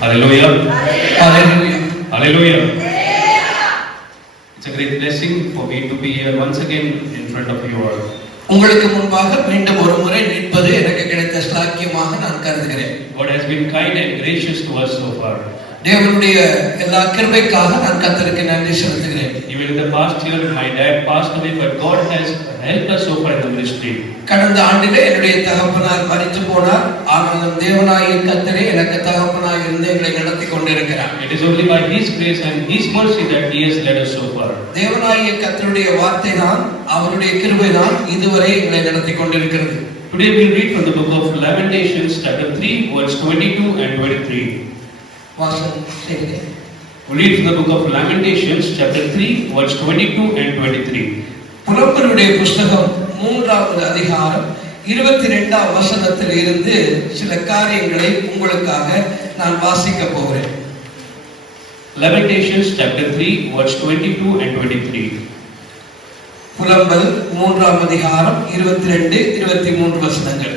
Hallelujah. Hallelujah. Hallelujah. It's a great blessing for me to be here once again in front of you all. உங்களுக்கு முன்பாக மீண்டும் ஒரு முறை நிற்பது எனக்கு கிடைத்த ஸ்லாக்கியமாக நான் கருதுகிறேன். God has been kind and gracious to us so far. தேவனுடைய எல்லா கிருபைக்காக நான் கர்த்தருக்கு நன்றி செலுத்துகிறேன். Even in the past year, my dad passed away, but God has helped us so far in the ministry. கடந்த ஆண்டிலே என்னுடைய தகப்பனார் மரித்து போனார். ஆனாலும் தேவனாகிய கர்த்தரே எனக்கு தகப்பனாக இருந்து எங்களை நடத்தி கொண்டிருக்கிறார். It is only by His grace and His mercy that He has led us so far. தேவனாகிய கர்த்தருடைய வார்த்தை தான், அவருடைய கிருபை தான் இதுவரை எங்களை நடத்தி கொண்டிருக்கிறது. Today we read from the book of Lamentations, chapter 3, verse 22 and 23. வாசனம் செய்கிறேன். We read from the book of Lamentations, chapter 3, verse 22 and 23. புலம்பலுடைய புஸ்தகம் 3வது அதிகாரம் 22ஆம் வசனத்தில் இருந்து சில காரியங்களை உங்களுக்காக நான் வாசிக்க போகிறேன். Lamentations, chapter 3, verse 22 and 23. புலம்பல் 3ஆம் அதிகாரம் 22, 23 வசனங்கள்.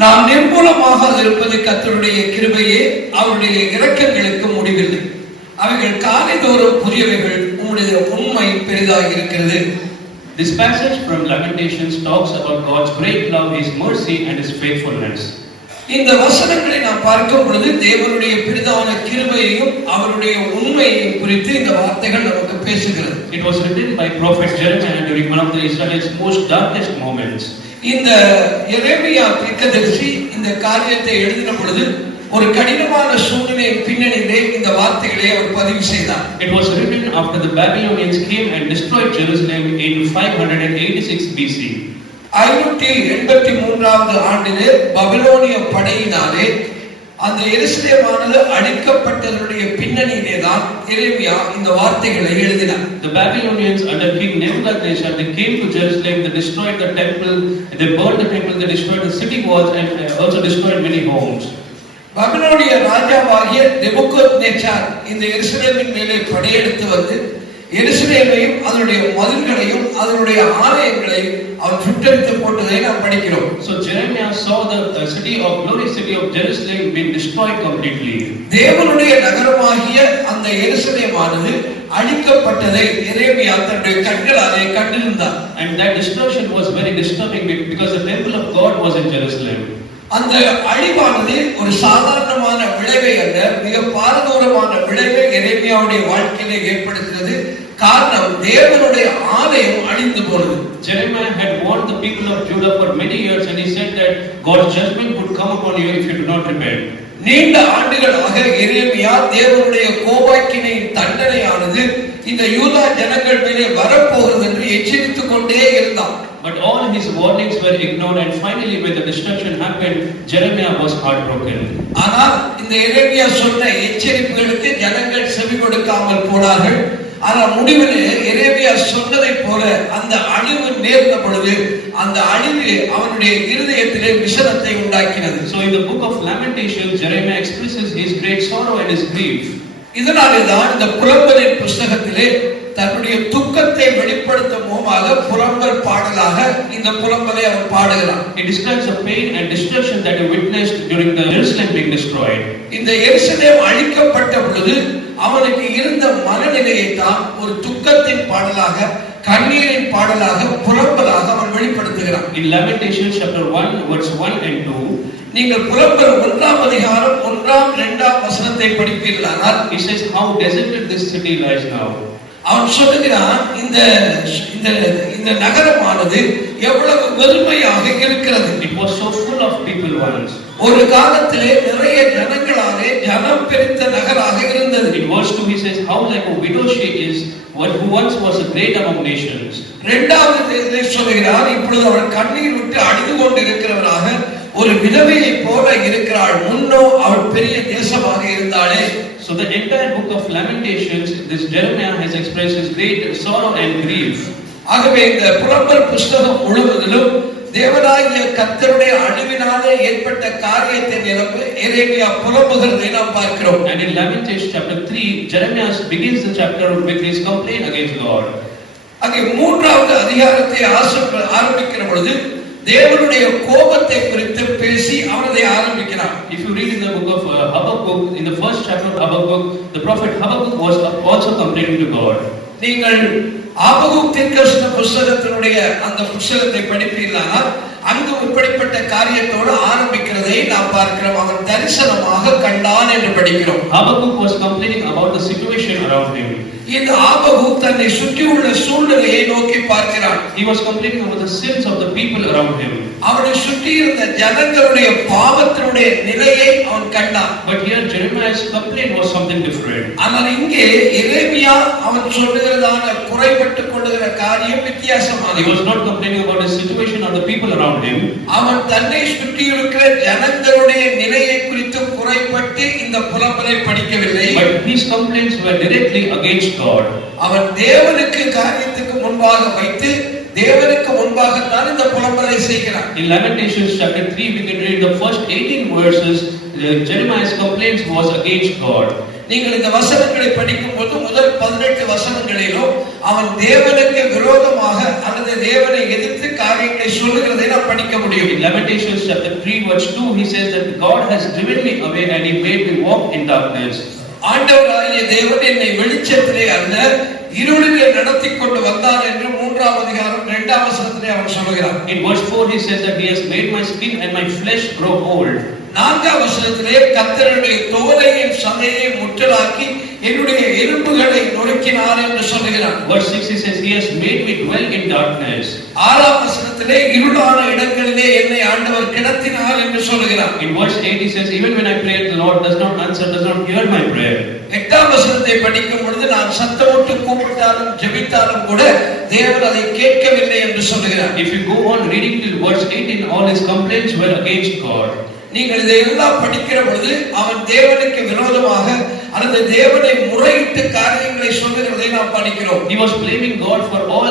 நாம் நிர்மூலமாக இருப்பது கர்த்தருடைய கிருபையே, அவருடைய இரக்கங்களுக்கு முடிவில்லை. அவைகள் காலைதோறும் புதியவைகள், உம்முடைய உண்மை பெரிதாக இருக்கிறது. This passage from Lamentations talks about God's great love, His mercy and His faithfulness. இந்த வசனங்களை நாம் பார்க்கும் பொழுது தேவனுடைய பெரிதான கிருபையையும் அவருடைய உண்மையையும் குறித்து இந்த வார்த்தைகள் நமக்கு பேசுகிறது. It was written by prophet Jeremiah during one of the Israelites' most darkest moments. இந்த எரேமியா தீர்க்கதரிசி இந்த காரியத்தை எழுதின பொழுது ஒரு கடினமான சூழ்நிலையின் பின்னணியிலே இந்த வார்த்தைகளை அவர் பதிவு செய்தார். It was written after the Babylonians came and destroyed Jerusalem in 586 BC. 583வது ஆண்டிலே பாபிலோனிய படையினாலே அந்த எருசலேமானது அழிக்கப்பட்டதனுடைய பின்னணியிலே தான் எரேமியா இந்த வார்த்தைகளை எழுதினார். The Babylonians under King Nebuchadnezzar, they came to Jerusalem, they destroyed the temple, they burned the temple, they destroyed the city walls and also destroyed many homes. பாபிலோனிய ராஜாவாகிய நேபுகாத்நேச்சார் இந்த எருசலேமின் மேலே படையெடுத்து வந்து எருசலேமையும் அதனுடைய மதில்களையும் அதனுடைய ஆலயங்களையும் அவர் சுட்டெரித்து போட்டதை நாம் படிக்கிறோம். So Jeremiah saw the city of glory, city of Jerusalem being destroyed completely. தேவனுடைய நகரமாகிய அந்த எருசலேமானது அழிக்கப்பட்டதை எரேமியா தன்னுடைய கண்களாலே கண்டிருந்தார். And that destruction was very disturbing because the temple of God was in Jerusalem. அந்த அழிவானது ஒரு சாதாரணமான விளைவை அல்ல, மிக பாரதூரமான விளைவை எரேமியாவுடைய வாழ்க்கையிலே ஏற்படுத்தினது. காரணம், தேவனுடைய ஆலயம் அழிந்து போனது. Jeremiah had warned the people of Judah for many years and he said that God's judgment would come upon you if you do not repent. நீண்ட ஆண்டுகளாக எரேமியா தேவனுடைய கோபாக்கினையின் தண்டனையானது இந்த யூதா ஜனங்கள் மேலே வரப்போகிறது என்று எச்சரித்துக் கொண்டே இருந்தார். But all his warnings were ignored and finally when the destruction happened, Jeremiah was heartbroken. ஆனால் இந்த எரேமியா சொன்ன எச்சரிப்புகளுக்கு ஜனங்கள் செவி கொடுக்காமல் போனார்கள். ஆனால் முடிவில் எரேமியா சொன்னதை போல அந்த அழிவு நேர்ந்த பொழுது அந்த அழிவு அவனுடைய இருதயத்திலே விஷனத்தை உண்டாக்கினது. So in the book of Lamentations, Jeremiah expresses his great sorrow and his grief. இதனாலே தான் இந்த புலம்பலின் புஸ்தகத்திலே தன்னுடைய துக்கத்தை வெளிப்படுத்தும் முகமாக புலம்பல் பாடலாக இந்த புலம்பலை அவர் பாடுகிறார். He describes the pain and destruction that he witnessed during the Jerusalem being destroyed. இந்த எருசலேம் அழிக்கப்பட்ட பொழுது அவனுக்கு இருந்த மனநிலையை தான் ஒரு துக்கத்தின் பாடலாக, கண்ணீரின் பாடலாக, புலம்பலாக அவன் வெளிப்படுத்துகிறான். In Lamentations chapter 1 verse 1 and 2, நீங்கள் புலம்பல் 1ஆம் அதிகாரம் 1ஆம் 2ஆம் வசனத்தை படிப்பீர்களானால் he says how deserted this city lies now. அவன் சொல்லுகிறான், இந்த இந்த நகரமானது எவ்வளவு வெறுமையாக இருக்கிறது. It was so full of people once. ஒரு காலத்திலே நிறைய ஜனங்களாலே ஜனம் பெருத்த நகராக இருந்தது. In verse 2 he says how like a widow she is, who once was a great among nations. இரண்டாவது சொல்லுகிறார், இப்பொழுது அவள் கண்ணீர் விட்டு அழுது கொண்டு இருக்கிறவராக ஒரு விதவையை போல இருக்கிறாள். முன்னோ அவள் பெரிய தேசமாக இருந்தாளே. So the entire book of Lamentations, this Jeremiah has expressed his great sorrow and grief. ஆகவே இந்த புலம்பல் புஸ்தகம் முழுவதிலும் தேவனாகிய கர்த்தருடைய அழிவினாலே ஏற்பட்ட காரியத்தை நிரப்ப எரேமியா புலம்புகிறதை நாம் பார்க்கிறோம். And in Lamentations chapter 3, Jeremiah begins the chapter with his complaint against God. அங்கே 3வது அதிகாரத்தை ஆரம்பிக்கிற பொழுது தேவனுடைய கோபத்தை குறித்து பேசி அவனை ஆரம்பிக்கிறான். If you read in the book of Habakkuk Habakkuk, in the first chapter of Habakkuk, the prophet Habakkuk was also complaining to God. நீங்கள் ஆபகுக் தீர்க்கதரிசன புத்தகத்தினுடைய அந்த புத்தகத்தை படிப்பீர்களானால் அங்கு இப்படிப்பட்ட காரியத்தோடு ஆரம்பிக்கிறதை நாம் பார்க்கிறோம். அவன் தரிசனமாக கண்டான் என்று படிக்கிறோம். Habakkuk was complaining about the situation around him. இந்த ஆபகுக் தன்னை சுற்றியுள்ள சூழ்நிலையை நோக்கி பார்க்கிறான். He was complaining about the sins of the people around him. அவனை சுற்றி இருந்த ஜனங்களுடைய பாவத்தினுடைய நிலையை அவன் கண்டான். But here Jeremiah's complaint was something different. ஆனால் இங்கே எரேமியா அவன் சொல்லுகிறதான குறைபட்டு கொள்ளுகிற காரியம் வித்தியாசமானது. He was not complaining about the situation or the people around him. அவன் தன்னை சுற்றி இருக்கிற ஜனங்களுடைய நிலையை குறித்து குறைபட்டு இந்த புலம்பலை படிக்கவில்லை. But his complaints were directly against God. அவன் தேவனுக்கு காரியத்துக்கு முன்பாக வைத்து தேவனுக்கு முன்பாக தான் இந்த புலம்பலை செய்கிறான். In Lamentations chapter 3 we can read the first 18 verses. Jeremiah's complaints was against God. நீங்கள் இந்த வசனங்களை படிக்கும்போது முதல் 18 வசனங்களிலும் அவன் தேவனுக்கு விரோதமாக அல்லது தேவனை எதிர்த்து காரியங்களை சொல்லுகிறதை நாம் படிக்க முடியும். In Lamentations chapter 3 verse 2 he says that God has driven me away and he made me walk in darkness. ஆண்டவராகிய தேவன் என்னை வெளிச்சத்திலே அல்ல இருளிலே நடத்தி கொண்டு வந்தார் என்று 3ஆம் அதிகாரம் 2ஆம் வசனத்திலே அவன் சொல்கிறான். In verse 4 he says that he has made my skin and my flesh grow old. 4ஆம் வசனத்திலே கர்த்தர் என்னுடைய தோலையின் சதையை முற்றலாக்கி என்னுடைய எலும்புகளை நொறுக்கினார் என்று சொல்கிறான். Verse 6 he says he has made me dwell in darkness. 6ஆம் வசனத்திலே இருளான இடங்களிலே என்னை ஆண்டவர் கிடத்தினார் என்று சொல்கிறான். In verse 8 he says even when I pray the Lord does not answer, does not hear my prayer. 8ஆம் வசனத்தை படிக்கும் பொழுது நான் சத்தமிட்டு கூப்பிட்டாலும் ஜெபித்தாலும் கூட தேவன் அதை கேட்கவில்லை என்று சொல்கிறார். If you go on reading till verse 18 all his complaints were against God. நீங்கள் இதையெல்லாம் படிக்கிற பொழுது அவன் தேவனுக்கு விரோதமாக அல்லது தேவனை முறையிட்டு காரியங்களை சொல்லுகிறதை நாம் படிக்கிறோம். He was blaming God for all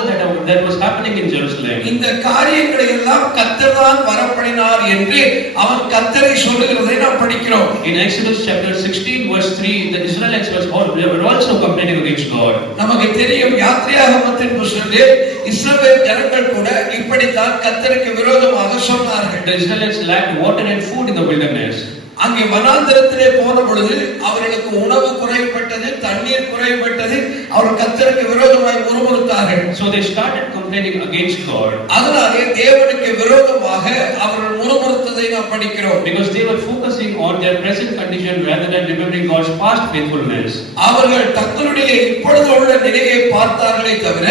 that was happening in Jerusalem. இந்த காரியங்களை எல்லாம் கர்த்தர் தான் வரப்படினார் என்று அவன் கர்த்தரை சொல்லுகிறதை நாம் படிக்கிறோம். In Exodus chapter 16 verse 3 the Israelites were also complaining against God. நமக்கு தெரியும் யாத்ராகமத்தின் புத்தகத்தில் இஸ்ரவேல் ஜனங்கள் கூட இப்படித்தான் கர்த்தருக்கு விரோதமாக சொன்னார்கள். The Israelites lacked water and food in the wilderness. அங்கே வனாந்தரத்திலே போன பொழுது அவர்களுக்கு உணவு குறைபட்டது, தண்ணீர் குறைபட்டது, அவர் கர்த்தருக்கு விரோதமாய் முறுமுறுத்தார்கள். So they started complaining against God. அதனாலே தேவனுக்கு விரோதமாக அவர்கள் முறுமுறுத்ததை நாம் படிக்கிறோம். Because they were focusing on their present condition rather than remembering God's past faithfulness. அவர்கள் தங்களுடைய இப்பொழுது உள்ள நிலையை பார்த்தார்களே தவிர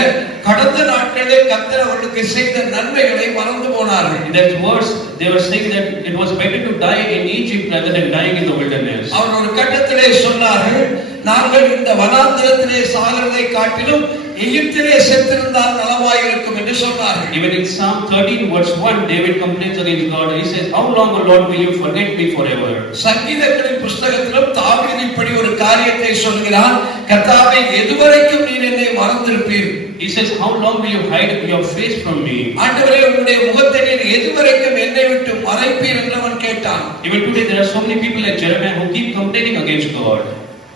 கடந்த நாட்களிலே கர்த்தர் அவர்களுக்கு செய்த நன்மைகளை மறந்து போனார்கள். In that verse they were saying that it was better to die in Egypt rather than dying in the wilderness. அவர் ஒரு கட்டத்திலே சொன்னார்கள் நாங்கள் இந்த வனாந்தரத்திலே சாகிறதை காட்டிலும் எகிப்திலே செத்திருந்தால் நலமாயிருக்கும் என்று சொன்னார்கள். Even in Psalm 13 verse 1 David complains against God. He says, how long, O Lord, will you forget me forever? சங்கீதங்களின் புத்தகத்திலும் தாவீது இப்படி ஒரு காரியத்தை சொல்கிறான், கர்த்தாவே எதுவரைக்கும் நீர் என்னை மறந்திருப்பீர்? He says, how long will you hide your face from me? ஆண்டவரே உம்முடைய முகத்தை நீர் எதுவரைக்கும் என்னை விட்டு மறைப்பீர் என்று அவன் கேட்டான். Even today there are so many people like Jeremiah who keep complaining against God.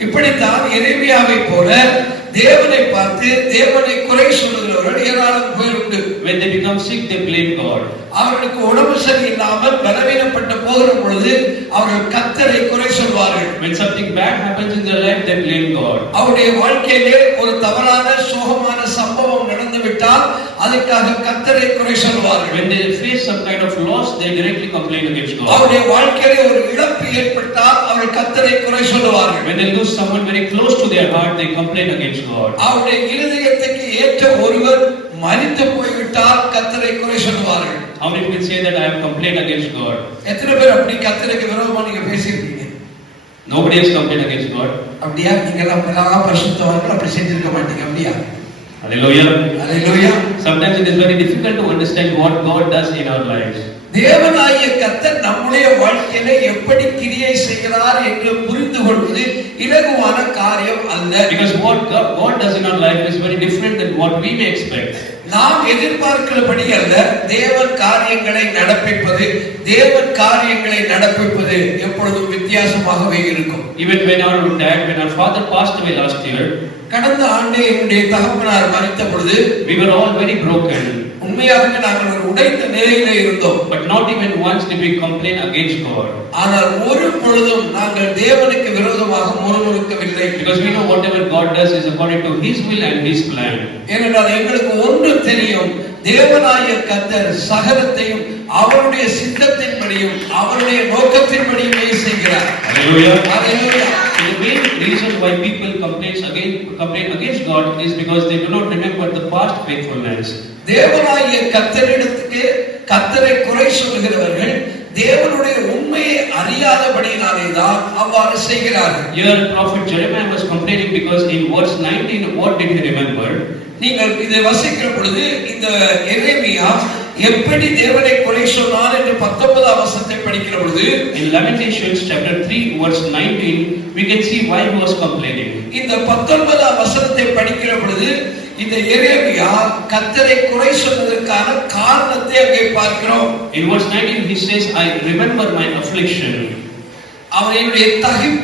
இப்படித்தான் எரேமியாவை போல தேவனை பார்த்து தேவனை குறை சொல்லுகிறவர்கள் ஏராளம் பேர் உண்டு. When they become sick they blame God. அவர்களுக்கு உடம்பு சரியில்லாமல் பலவீனப்பட்டு போகிற பொழுது அவர்கள் கர்த்தரை குறை சொல்வார்கள். When something bad happens in their life they blame God. அவருடைய வாழ்க்கையிலே ஒரு தவறான சோகமான சம்பவம் நடந்து விட்டால் அதற்காக கர்த்தரை குறை சொல்வார்கள். When they face some kind of loss they directly complain against God. அவருடைய வாழ்க்கையிலே ஒரு இழப்பு ஏற்பட்டால் அவர்கள் கர்த்தரை குறை சொல்வார்கள். When they lose someone very close to their heart they complain against God. அவருடைய இருதயத்துக்கு ஏற்ற ஒருவர் மரித்து போய்விட்டால் கர்த்தரை குறை சொல்வார்கள். How many people say that I have complained against God? எத்தனை பேர் அப்படி கர்த்தருக்கு விரோதமா நீங்க பேசியிருக்கீங்க? Nobody has complained against God. அப்படியா? நீங்க எல்லாம் பரிசுத்தவான்கள் அப்படி செஞ்சிருக்க மாட்டீங்க அப்படியா? Hallelujah. Hallelujah. Sometimes it is very difficult to understand what God does in our lives. தேவனாகிய கர்த்தர் நம்முடைய வாழ்க்கையிலே எப்படி கிரியை செய்கிறார் என்று புரிந்து கொள்வது இலகுவான காரியம் அல்ல. Because what God does in our life is very different than what we may expect. நாம் எதிர்பார்க்கிறபடி அல்ல, தேவன் காரியங்களை நடப்பிப்பது எப்பொழுதும் வித்தியாசமாகவே இருக்கும். Even when our father passed away last year, கடந்த ஆண்டே என்னுடைய தகப்பனார் மரித்த பொழுது we were all very broken. உண்மையாகவே நாங்கள் ஒரு உடைந்த நிலையிலே இருந்தோம். But not even once did we complain against God. ஆனால் ஒரு பொழுதும் நாங்கள் தேவனுக்கு விரோதமாக முறுமுறுக்கவில்லை. Because we know whatever God does is according to His will and His plan. ஏனென்றால் எங்களுக்கு ஒன்று தெரியும், தேவனாகிய கர்த்தர் சகலத்தையும் அவருடைய சித்தத்தின்படியும் அவருடைய நோக்கத்தின்படியுமே செய்கிறார். Hallelujah. Hallelujah. The main reason why people complain against God is because they do not remember the past faithfulness. தேவனாகிய கர்த்தரிடத்துக்கு கர்த்தரை குறை சொல்லுகிறவர்கள் தேவனுடைய உண்மையை அறியாதபடியினாலே தான் அவ்வாறு செய்கிறார்கள். Here prophet Jeremiah was complaining because in verse 19 what did he remember? நீங்கள் இதை வசிக்கிற பொழுது இந்த எரேமியா எப்படி தேவனை குறை சொன்னார் என்று 19ஆம் வசனத்தை படிக்கிற பொழுது In Lamentations chapter 3 verse 19 we can see why he was complaining. இந்த 19ஆம் வசனத்தை படிக்கிற பொழுது இந்த எரேமியா கர்த்தரை குறை சொன்னதற்கான காரணத்தை அங்கே பார்க்கிறோம். In verse 19 he says, I remember my affliction. அவனுடைய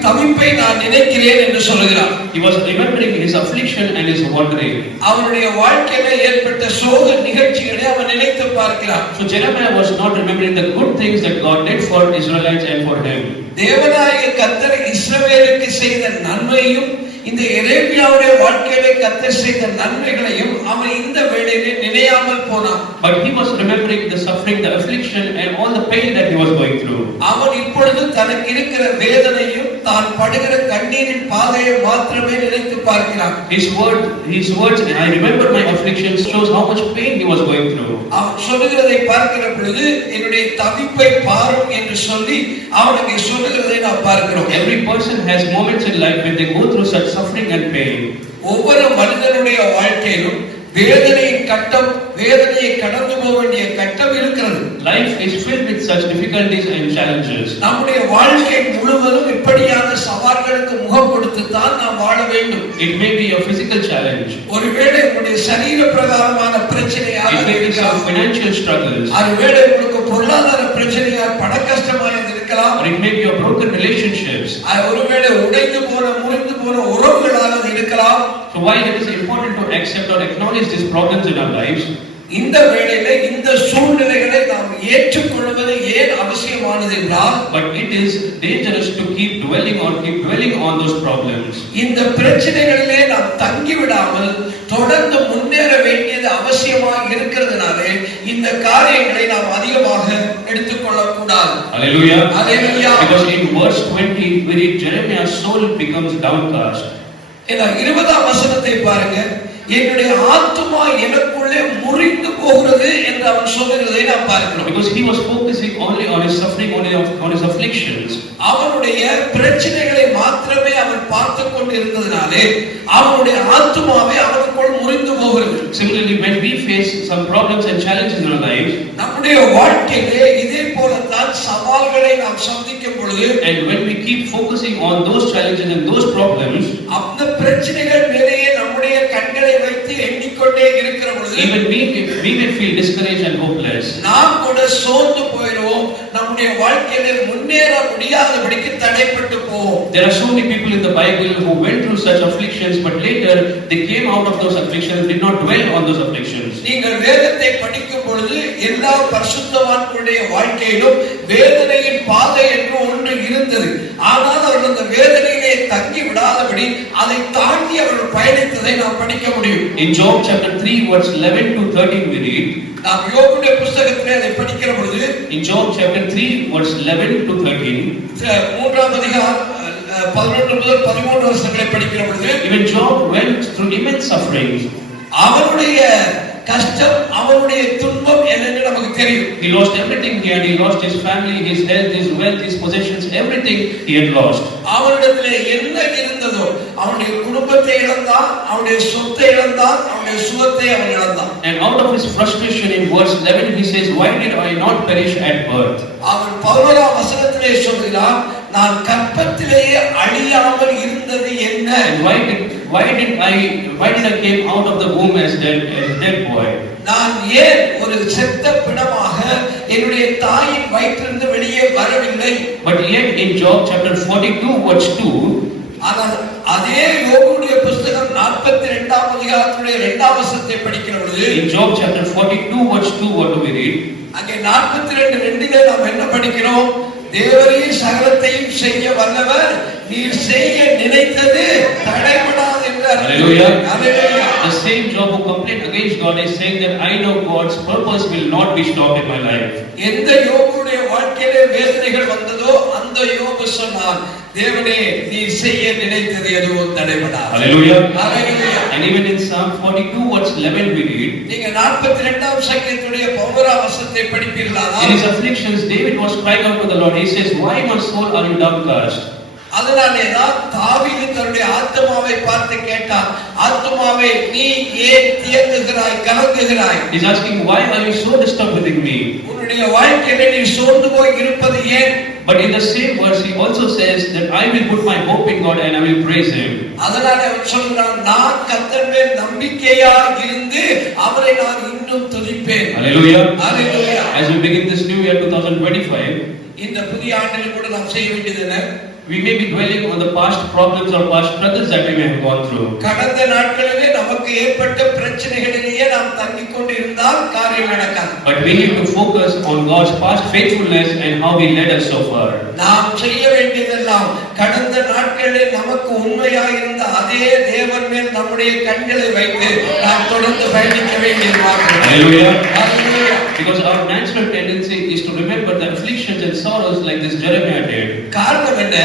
தவிப்பை நான் நினைக்கிறேன் என்று சொல்கிறார். He was remembering his affliction and his wandering. அவனுடைய வாழ்க்கையில ஏற்பட்ட சோக நிகழ்ச்சிகளை அவன் நினைத்து பார்க்கிறான். So Jeremiah was not remembering the good things that God did for Israelites and for him. தேவனாகிய கர்த்தர் இஸ்ரவேலுக்கு செய்த நன்மையும் இந்த எரேமியாவுடைய வாழ்க்கையிலே கர்த்தர் செய்த நன்மைகளையும் அவன் இந்த வேளையிலே நினையாமல் போனான். But he was remembering the suffering, the affliction and all the pain that he was going through. அவன் இப்பொழுது தனக்கு இருக்கிற வேதனையும் தான் படுகிற கண்ணீரின் பாதையை மாத்திரமே நினைத்து பார்க்கிறான். His words, I remember my affliction, shows how much pain he was going through. அவன் சொல்லுகிறதை பார்க்கிற பொழுது என்னுடைய தவிப்பை பாரும் என்று சொல்லி அவனுக்கு சொல்லுகிறதை நாம் பார்க்கிறோம். Every person has moments in life when they go through such suffering and pain. ஒவ்வொரு மனிதனுடைய வாழ்க்கையிலும் வேதனையின் கட்டம், வேதனையை கடந்து போக வேண்டிய கட்டம் இருக்கிறது. Life is filled with such difficulties and challenges. நம்முடைய வாழ்க்கை முழுவதும் இப்படியான சவால்களுக்கு முகம் கொடுத்து தான் நாம் வாழ வேண்டும். It may be a physical challenge. ஒருவேளை உங்களுடைய சரீர பிரகாரமான பிரச்சனையாக It may be some financial struggles. ஒருவேளை உங்களுக்கு பொருளாதார பிரச்சனையா பண கஷ்டமாக இருக்கலாம். Or it may be a broken relationships. ஒருவேளை உடைந்து போன முறிந்து போன உறவுகளாக இருக்கலாம். So while it is important to accept or acknowledge these problems in our lives, இந்த வேளையில இந்த சூழ்நிலைகளை நாம் ஏற்றுக்கொள்வது ஏன் அவசியமானது என்றால், but it is dangerous to keep dwelling on those problems. இந்த பிரச்சனைகளிலே நாம் தங்கி விடாமல் தொடர்ந்து முன்னேற வேண்டியது அவசியமாக இருக்கிறதுனாலே இந்த காரியங்களை நாம் அதிகமாக எடுத்துக்கொள்ள கூடாது. Hallelujah. Hallelujah. Because in verse 20 we read Jeremiah's soul becomes downcast. இந்த 20ஆம் வசனத்தை பாருங்க. என்னுடைய ஆத்துமா எனக்குள்ளே முறிந்து போகிறது என்று அவன் சொல்லுகிறதை நாம் பார்க்கிறோம். Because he was focusing only on his suffering, on his afflictions. அவனுடைய பிரச்சனைகளை மாத்திரமே அவன் பார்த்து கொண்டிருந்ததினாலே அவனுடைய ஆத்துமாவே அவனுக்குள் முறிந்து போகிறது. Similarly, when we face some problems and challenges in our life, நம்முடைய வாழ்க்கையிலே இதே போலத்தான் சவால்களை நாம் சந்திக்கும் பொழுது, and when we keep focusing on those challenges and those problems, அந்த பிரச்சனைகள் மேலேயே நம்முடைய கண்களை வைத்து எண்ணிக்கொண்டே இருக்கிற பொழுது, even we may feel discouraged and hopeless. நாம் கூட சோர்ந்து போயிடுவோம். நம்முடைய வாழ்க்கையிலே முன்னேற முடியாதபடிக்கு தடைப்பட்டு போவோம். There are so many people in the Bible who went through such afflictions, but later they came out of those afflictions, did not dwell on those afflictions. நீங்கள் வேதத்தை படிக்கும் பொழுது எல்லா பரிசுத்தவான்களுடைய வாழ்க்கையிலும் வேதனையின் பாதை என்று ஒன்று இருந்தது. ஆனால் அவர்கள் அந்த வேதனையிலே தங்கி விடாதபடி அதை தாண்டி அவர்கள் பயணித்ததை நாம் படிக்க முடியும். In Job chapter 3 verse 11 to 13 we read, நாம் யோபுடைய புத்தகத்திலே அதை படிக்கிற பொழுது, in Job chapter 3 verse 11 to 13, 3ஆம் அதிகாரம் 11 முதல் 13 வசனங்களை படிக்கிற பொழுது, even Job went through immense sufferings. அவனுடைய கஷ்டம், அவனுடைய துன்பம் என்னன்னு நமக்கு தெரியும். He lost everything he had. He lost his family, his health, his wealth, his possessions, everything he had lost. அவனிடத்திலே என்ன இருந்ததோ அவனுடைய குடும்பத்தை இழந்தான், அவனுடைய சொத்தை இழந்தான், அவனுடைய சுகத்தை அவன் இழந்தான். And out of his frustration in verse 11 he says, why did I not perish at birth? அவன் 11ஆம் வசனத்திலே சொல்கிறான், நான் கர்ப்பத்திலேயே அழியாமல் இருந்தது என்ன? And why did I came out of the womb as dead boy? நான் ஏன் ஒரு செத்த பிணமாக என்னுடைய தாயின் வயிற்றிலிருந்து வெளியே வரவில்லை? But yet in Job chapter 42 verse 2, ஆனால் அதே யோபுடைய புத்தகத்தில் புஸ்தகம் 42ஆம் அதிகாரத்தினுடைய 2ஆம் வசனத்தை படிக்கிற பொழுது In Job chapter 42 verse 2, what do we read? அங்கே 42:2 நாம் என்ன படிக்கிறோம்? தேவரே சகலத்தையும் செய்ய வல்லவர், நீர் செய்ய நினைத்தது தடைபடாது என்றார். Hallelujah. Hallelujah. The same Job who complained against God is saying that I know God's purpose will not be stopped in my life. எந்த யோபுடைய வாழ்க்கையிலே வேதனைகள் வந்ததோ அந்த யோபு சொன்னான், தேவனே நீர் செய்ய நினைத்தது எதுவும் தடைபடாது. Hallelujah. Hallelujah. And even in Psalm 42 verse 11 we read, நீங்க 42ஆம் சங்கீதத்துடைய 11ஆம் வசனத்தை படிப்பீர்களானால் in his afflictions David was crying out to the Lord. He says, why my soul are you downcast? அதனாலேதான் தாவீது தன்னுடைய ஆத்துமாவை பார்த்து கேட்டான், ஆத்துமாவே நீ ஏன் தியங்குகிறாய், கலங்குகிறாய்? He's asking, why are you so disturbed within me? உன்னுடைய வாழ்க்கையிலே நீ சோர்ந்து போய் இருப்பது ஏன்? But in the same verse he also says that I will put my hope in God and I will praise him. அதனால அவன் சொல்றான், நான் கர்த்தர் மேல் நம்பிக்கையா இருந்து அவரை நான் இன்னும் துதிப்பேன். Hallelujah. Hallelujah. As we begin this new year 2025, இந்த புதிய ஆண்டில் கூட நாம் செய்ய வேண்டியது என்ன? we may be dwelling on the past problems or past struggles that we may have gone through. கடந்த நாட்களிலே நமக்கு ஏற்பட்ட பிரச்சனைகளிலேயே நாம் தங்கிக் கொண்டு இருந்தால் காரியம் நடக்காது. But we need to focus on God's past faithfulness and how he led us so far. நாம் செய்ய வேண்டியதெல்லாம் கடந்த நாட்களிலே நமக்கு உண்மையாக இருந்த அதே தேவன் மேல் நம்முடைய கண்களை வைத்து நாம் தொடர்ந்து பயணிக்க வேண்டியது மாத்திரம். Hallelujah. Hallelujah. Because our natural tendency is to remember the afflictions and sorrows like this Jeremiah did. காரணம் என்ன?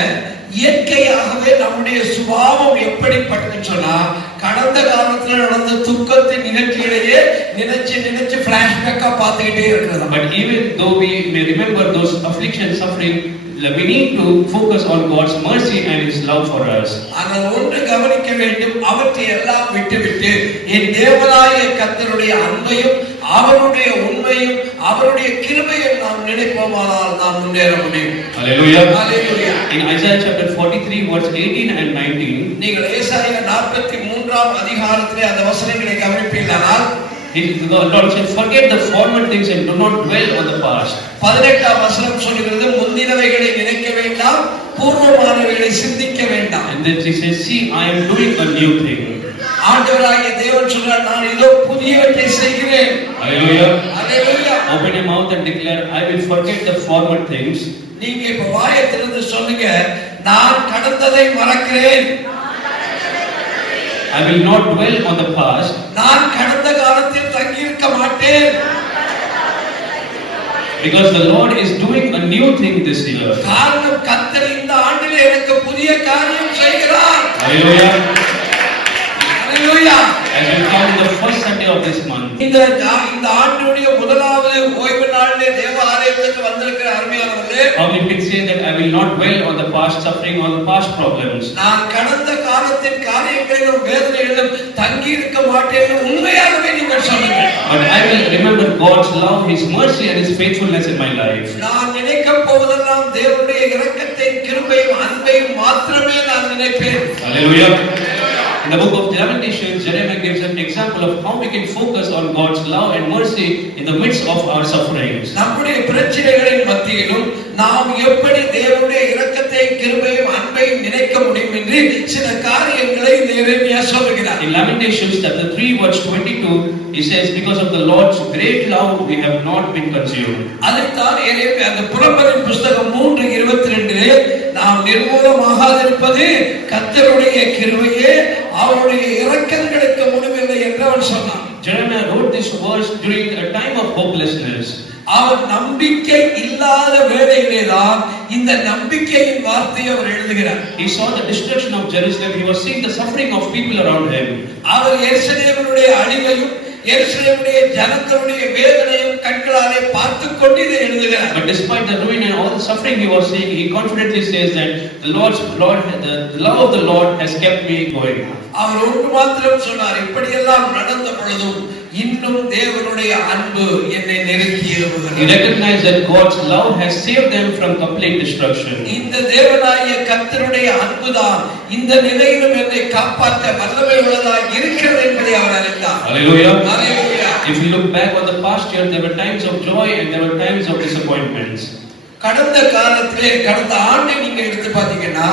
இயற்கையாகவே நம்முடைய சுபாவம் எப்படிப்பட்டதுன்னு சொன்னா, கடந்த காலத்துல நடந்த துக்கத்தின் நிகழ்ச்சிகளையே நினைச்சு பிளாஷ்பேக்கா பார்த்துக்கிட்டே இருக்கிறது. But even though we may remember those afflictions, suffering, we need to focus on God's mercy and his love for us. ஆனால் ஒன்று கவனிக்க வேண்டும், அவற்றை எல்லாம் விட்டுவிட்டு என் தேவனாகிய கர்த்தருடைய அன்பையும் அவருடைய உண்மையும் அவருடைய கிருபையும் நாம் நினைப்போமானால் நாம் முன்னேற முடியும். Hallelujah. Hallelujah. In Isaiah chapter 43 verse 18 and 19, நீங்கள் ஏசாயா 43ஆம் அதிகாரத்திலே அந்த வசனங்களை கவனிப்பீர்களானால் the Lord said, forget the former things and do not dwell on the past. 18ஆம் வசனம் சொல்கிறது, முந்தினவைகளை நினைக்க வேண்டாம், பூர்வமானவைகளை சிந்திக்க வேண்டாம். And then he says, see, I am doing a new thing. ஆண்டவராகிய தேவன் சொல்றார், நான் இதோ புதியவற்றை செய்கிறேன். Hallelujah. Hallelujah. Open your mouth and declare, I will forget the former things. நீங்க இப்ப வாயை திறந்து சொல்லுங்க, நான் கடந்ததை மறக்கிறேன். I will not dwell on the past. நான் கடந்த காலத்தில் தங்கி இருக்க மாட்டேன். Because the Lord is doing a new thing this year. காரணம் கர்த்தர் இந்த ஆண்டிலே எனக்கு புதிய காரியம் செய்கிறார். Hallelujah. Hallelujah. As we come the first Sunday of this month, இந்த ஆண்டுடைய முதலாவது ஓய்வு நாளிலே தேவ ஆலயத்துக்கு வந்திருக்கிற அருமையானவர்களே, how we can say that I will not dwell on the past suffering or the past problems. நான் கடந்த காலத்தின் காரியங்களிலும் வேதனைகளிலும் தங்கி இருக்க மாட்டேன் உண்மையாகவே நீங்கள் சொல்லுங்க. But I will remember God's love, his mercy and his faithfulness in my life. நான் நினைக்க போவதெல்லாம் தேவனுடைய இரக்கத்தையும் கிருபையும் அன்பையும் மாத்திரமே நான் நினைப்பேன். Hallelujah. In the book of Lamentations, Jeremiah gives an example of how we can focus on God's love and mercy in the midst of our sufferings. நம்முடைய பிரச்சனைகளின் மத்தியிலும் நாம் எப்படி தேவனுடைய இரக்கத்தையும் கிருபையும் அன்பையும் நினைக்க முடியும் என்று சில காரியங்களை எரேமியா சொல்கிறார். In Lamentations chapter 3 verse 22, he says, because of the Lord's great love we have not been consumed. அதைத்தான் எரேமியா அந்த புலம்பலின் புஸ்தகம் 3:22 நாம் நிர்மூலமாகாதிருப்பது கர்த்தருடைய கிருபையே, அவருடைய இரக்கங்களுக்கு முடிவில்லை என்று அவன் சொன்னான். Jeremiah wrote this verse during a time of hopelessness. அவர் நம்பிக்கை இல்லாத வேளையிலே தான் இந்த நம்பிக்கையின் வார்த்தையை அவர் எழுதுகிறார். He saw the destruction of Jerusalem. He was seeing the suffering of people around him. அவர் எருசலேமினுடைய அழிவையும் எருசலேமுடைய ஜனங்களுடைய வேதனையும் கண்களாலே பார்த்துக் கொண்டு இதை எழுதுகிறார். But despite the ruin and all the suffering he was seeing, he confidently says that the love of the Lord has kept me going. அவர் ஒன்று மாத்திரம் சொன்னார், இப்படியெல்லாம் நடந்த பொழுதும் இன்னும் தேவனுடைய அன்பு என்னை நெருக்கி இருந்தது. He recognized that God's love has saved them from complete destruction. இந்த தேவனாகிய கர்த்தருடைய அன்புதான் இந்த நிலையிலும் என்னை காப்பாற்ற வல்லமை உள்ளதாக இருக்கிறது என்பதை அவர் அறிந்தார். Hallelujah. Hallelujah. If you look back on the past year, there were times of joy and there were times of disappointments. கடந்த காலத்திலே கடந்த ஆண்டை நீங்க எடுத்து பாத்தீங்கன்னா,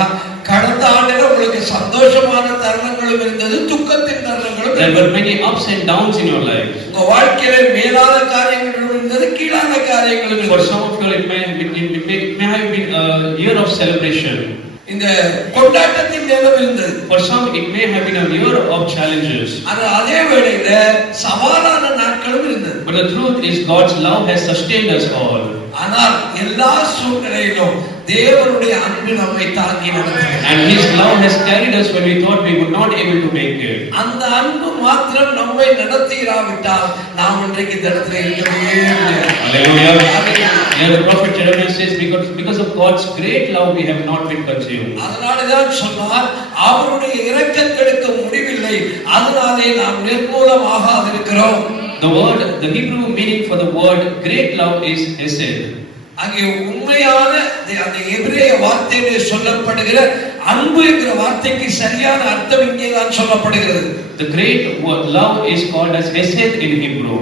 கடந்த ஆண்டுல உங்களுக்கு சந்தோஷமான தருணங்களும் இருந்தது, துக்கத்தின் தருணங்களும் There இருந்தது. were many ups and downs in your life. உங்க வாழ்க்கையில மேலான காரியங்களும் இருந்தது, கீழான காரியங்களும் For இருந்தது. some of you, it may have been a year of celebration. இந்த கொண்டாட்டத்தின் நேரம் இருந்தது. For some, it may have been a year of challenges. ஆனா அதே வேளையில சவாலான நாட்களும் இருந்தது. But the truth is, God's love has sustained us all. ஆனால் எல்லா சூழ்நிலையிலும் தேவனுடைய அன்பு நம்மை தாங்கி நடத்துகிறது. And His love has carried us when we thought we would not able to make it. அந்த அன்பு மாத்திரம் நம்மை நடத்திராவிட்டால் நாம் இன்றைக்கு இந்த இடத்துல இருக்கவே முடியாது. Hallelujah. Here the prophet Jeremiah says, because of God's great love, we have not been consumed. அதனாலதான் சொன்னார், அவருடைய இரக்கங்களுக்கு முடிவில்லை, அதனாலே நாம் நிர்மூலமாகாதிருக்கிறோம். The Hebrew meaning for the word great love is hesed. அங்கே உண்மையான அந்த எபிரேய வார்த்தையிலே சொல்லப்படுகிற அன்பு என்கிற வார்த்தைக்கு சரியான அர்த்தம் இங்கே தான் சொல்லப்படுகிறது. The great love is called as hesed in Hebrew.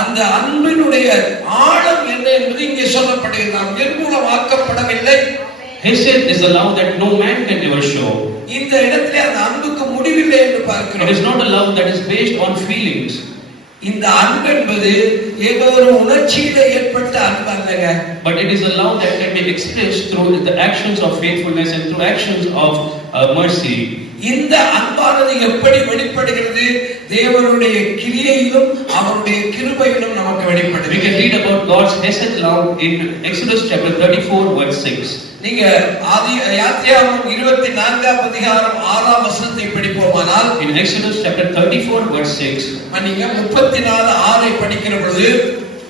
அந்த அன்பினுடைய ஆழம் என்ன என்பது இங்கே சொல்லப்படுகிறது. நாம் நிர்மூலமாக்கப்படவில்லை. Hesed is a love that no man can ever show. இந்த இடத்திலே அந்த அன்புக்கு முடிவில்லை என்று பார்க்கிறோம். It is not a love that is based on feelings. இந்த அன்பு என்பது ஏதோ ஒரு உணர்ச்சியில ஏற்பட்ட அன்பு அல்லங்க. But it is a love that can be expressed through the actions of faithfulness and through actions of mercy. இந்த அன்பானது எப்படி வெளிப்படுகிறது? தேவனுடைய கிரியையிலும் அவருடைய கிருபையிலும் நமக்கு வெளிப்படுகிறது. We can read about God's hesed love in Exodus chapter 34 verse 6. நீங்க யாத்திராகமம் 24ஆம் அதிகாரம் 6ஆம் வசனத்தை படிப்போமானால், In Exodus chapter 34 verse 6, நீங்க 34:6 படிக்கிற பொழுது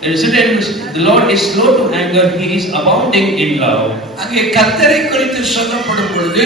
it is written, the Lord is slow to anger, He is abounding in love. அங்கே கர்த்தரை குறித்து சொல்லப்படும் பொழுது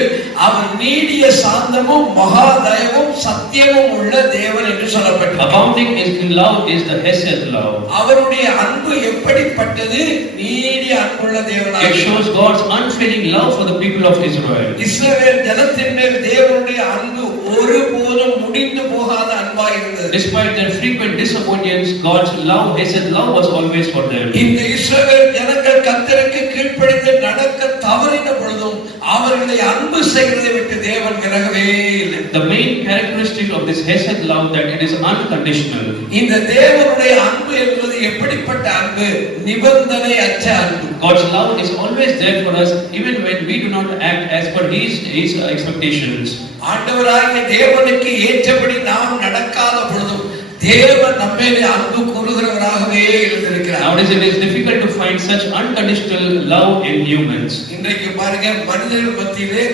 அவர் நீடிய சாந்தமும் மகா தயவும் சத்தியமும் உள்ள தேவன் என்று சொல்லப்பட்டது. Abounding in love is the hesed love. அவருடைய அன்பு எப்படிப்பட்டது? நீடிய அன்புள்ள தேவனாக. It shows God's unfailing love for the people of Israel. இஸ்ரவேல் ஜனத்தின் மேல் தேவனுடைய அன்பு ஒருபோதும் முடிந்து போகாத அன்பாய் இருந்தது. Despite their frequent disobedience, God's love, hesed love was always for them. இந்த இஸ்ரவேல் ஜனங்கள் கர்த்தருக்கு கீழ்ப்படிந்து நடக்க தவறின பொழுதும் அவர்களை அன்பு செய்வதை விட்டு தேவன் விலகவே இல்லை. The main characteristic of this hesed love that it is unconditional. இந்த தேவனுடைய அன்பு என்பது எப்படிப்பட்ட அன்பு? நிபந்தனை அற்ற அன்பு. God's love is always there for us even when we do not act as per His expectations. ஆண்டவராகிய தேவனுக்கு ஏற்றபடி நாம் நடக்காத பொழுதும் தேவன் நம்மேலே அன்பு கூறுகிறவராகவே இருந்திருக்கிறார். Nowadays it is difficult to find such unconditional love in humans. இன்றைக்கு பாருங்க, மனிதர்கள் மத்தியிலே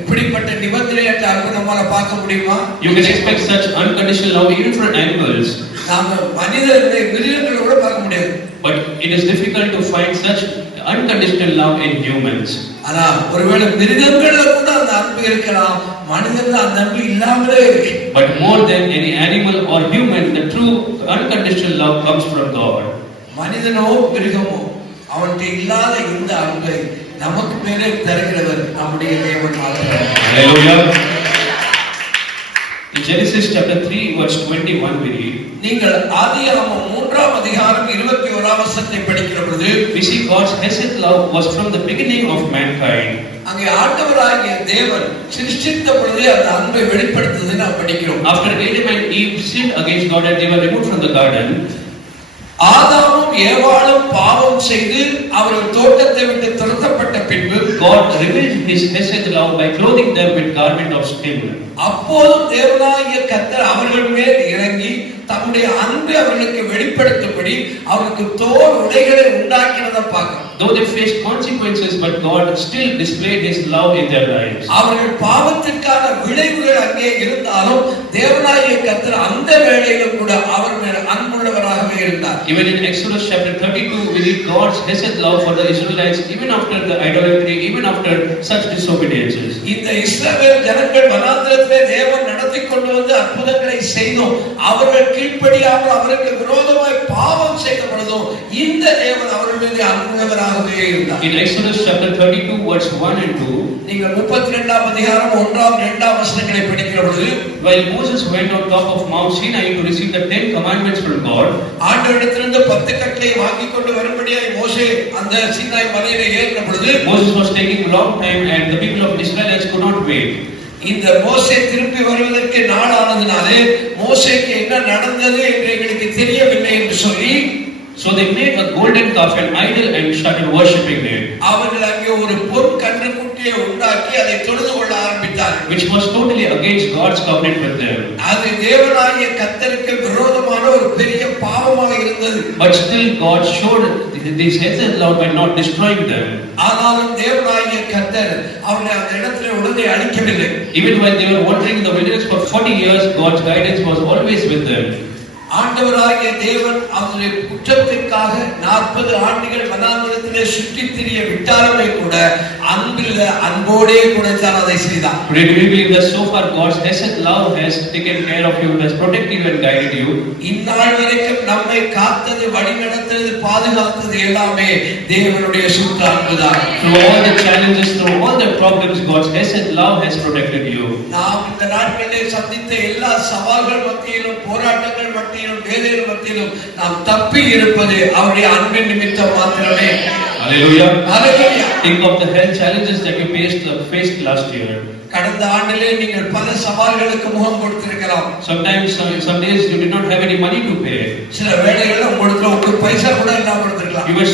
இப்படிப்பட்ட நிபந்தனையற்ற அன்பு நம்மால பார்க்க முடியுமா? You can expect such unconditional love even for animals. நாம மனிதர்களை மிருகங்களை கூட பார்க்க முடியாது. But it is difficult to find such unconditional love in humans. ஆனா ஒருவேளை மிருகங்கள்ல கூட அந்த அன்பு இருக்கலாம், மனிதன்ல அந்த அன்பு இல்லாமலே இருக்கு. But more than any animal or human, the true unconditional love comes from God. மனிதனோ மிருகமோ அவன்கிட்ட இல்லாத இந்த அன்பை நமக்கு மேலே தருகிறவர் நம்முடைய தேவன் மாத்திரம். Hallelujah. In Genesis chapter 3 verse 21 we read, நீங்கள் ஆதியாகமம் 3ஆம் அதிகாரம் 21ஆம் வசனத்தை படிக்கிற பொழுது we see God's hesed love was from the beginning of mankind. அங்கே ஆண்டவராகிய தேவன் சிருஷ்டித்த பொழுது அந்த அன்பை வெளிப்படுத்துவதை நாம் படிக்கிறோம். After Adam and Eve sinned against God and they were removed from the garden, ஆதாமும் ஏவாளும் பாவம் செய்து அவர்கள் தோட்டத்தை விட்டு துரத்தப்பட்ட பின்பு God revealed His hesed love by clothing them with garment of skin. அப்போதும் தேவனாகிய கர்த்தர் அவர்கள் மேல் இறங்கி தம்முடைய அன்பை அவர்களுக்கு வெளிப்படுத்தும்படி அவருக்கு தோல் உடைகளை உண்டாக்கினதை பார்க்கிறோம். Though they faced consequences, but God still displayed His love in their lives. அவர்கள் பாவத்திற்கான விளைவுகள் அங்கே இருந்தாலும் தேவனாகிய கர்த்தர் அந்த வேளையிலும் கூட அவர் மேல் அன்புள்ளவராகவே இருந்தார். Even in Exodus chapter 32, we read God's hesed love for the Israelites, even after the idolatry, even after such disobediences. இந்த இஸ்ரவேல் ஜனங்கள் வனாந்திரத்திலே தேவன் நடத்தி கொண்டு வந்து அற்புதங்களை செய்தோம். அவர்கள் கீழ்ப்படியாமல் அவருக்கு விரோதமாய் பாவம் செய்த பொழுதும் இந்த தேவன் அவர்கள் மீது அன்புள்ளவராகவே இருந்தார். In Exodus chapter 32, verse 1 and 2, நீங்கள் 32ஆம் அதிகாரம் 1ஆம் 2ஆம் வசனங்களை படிக்கிற பொழுது, while Moses went on top of Mount Sinai to receive the 10 commandments from God, ஆண்டவரிடத்திலிருந்து 10 கட்டளை வாங்கி கொண்டு வரும்படியாய் மோசே அந்த சீனாய் மலையிலே ஏறின பொழுது Moses was taking a long time and the people of Israelites could not wait. இந்த மோசே திரும்பி வருவதற்கு நாளானதினாலே மோசேக்கு என்ன நடந்தது என்று எங்களுக்கு தெரியவில்லை என்று சொல்லி So they made a golden calf, an idol, and started worshipping it, அவர்கள் அங்கே ஒரு பொன் கன்றுக்குட்டியை உண்டாக்கி அதை தொழுது கொள்ள ஆரம்பித்தார்கள். which was totally against God's covenant with them. அது தேவனாகிய கர்த்தருக்கு விரோதமான ஒரு பெரிய பாவமாக இருந்தது. But still God showed these heads love by not destroying them. ஆனாலும் தேவனாகிய கர்த்தர் அவர்களை அந்த இடத்திலே உடனே அழிக்கவில்லை. Even while they were wandering in the wilderness for 40 years, God's guidance was always with them. ஆண்டவராகிய தேவன் அவருடைய குற்றத்திற்காக 40 ஆண்டுகள் வனாந்தரத்திலே சுற்றித் திரிய விட்டாலுமே கூட அன்போடே கூட தான் அதை செய்தார். Today do we believe that so far God's hesed love has taken care of you, has protected you and guided you? இந்நாள் வரைக்கும் நம்மை காத்தது, வழிநடத்தது, பாதுகாத்தது எல்லாமே தேவனுடைய சுத்த அன்புதான். Through all the challenges, through all the problems, God's hesed love has protected you. நாம் இந்த நாட்களிலே சந்தித்த எல்லா சவால்கள் மத்தியிலும், போராட்டங்கள் மத்தியிலும், வேதனைகள் மத்தியிலும் நாம் தப்பி இருப்பது அவருடைய அன்பின் நிமித்தம் மாத்திரமே. Hallelujah. Hallelujah. Think of the health challenges that you faced last year. கடந்த ஆண்டிலே நீங்கள் பல சவால்களுக்கு முகம் கொடுத்திருக்கலாம். Sometimes, some days you did not have any money to pay. சில வேளைகளில் உங்களுக்கு ஒரு பைசா கூட இல்லாம இருந்திருக்கலாம். You were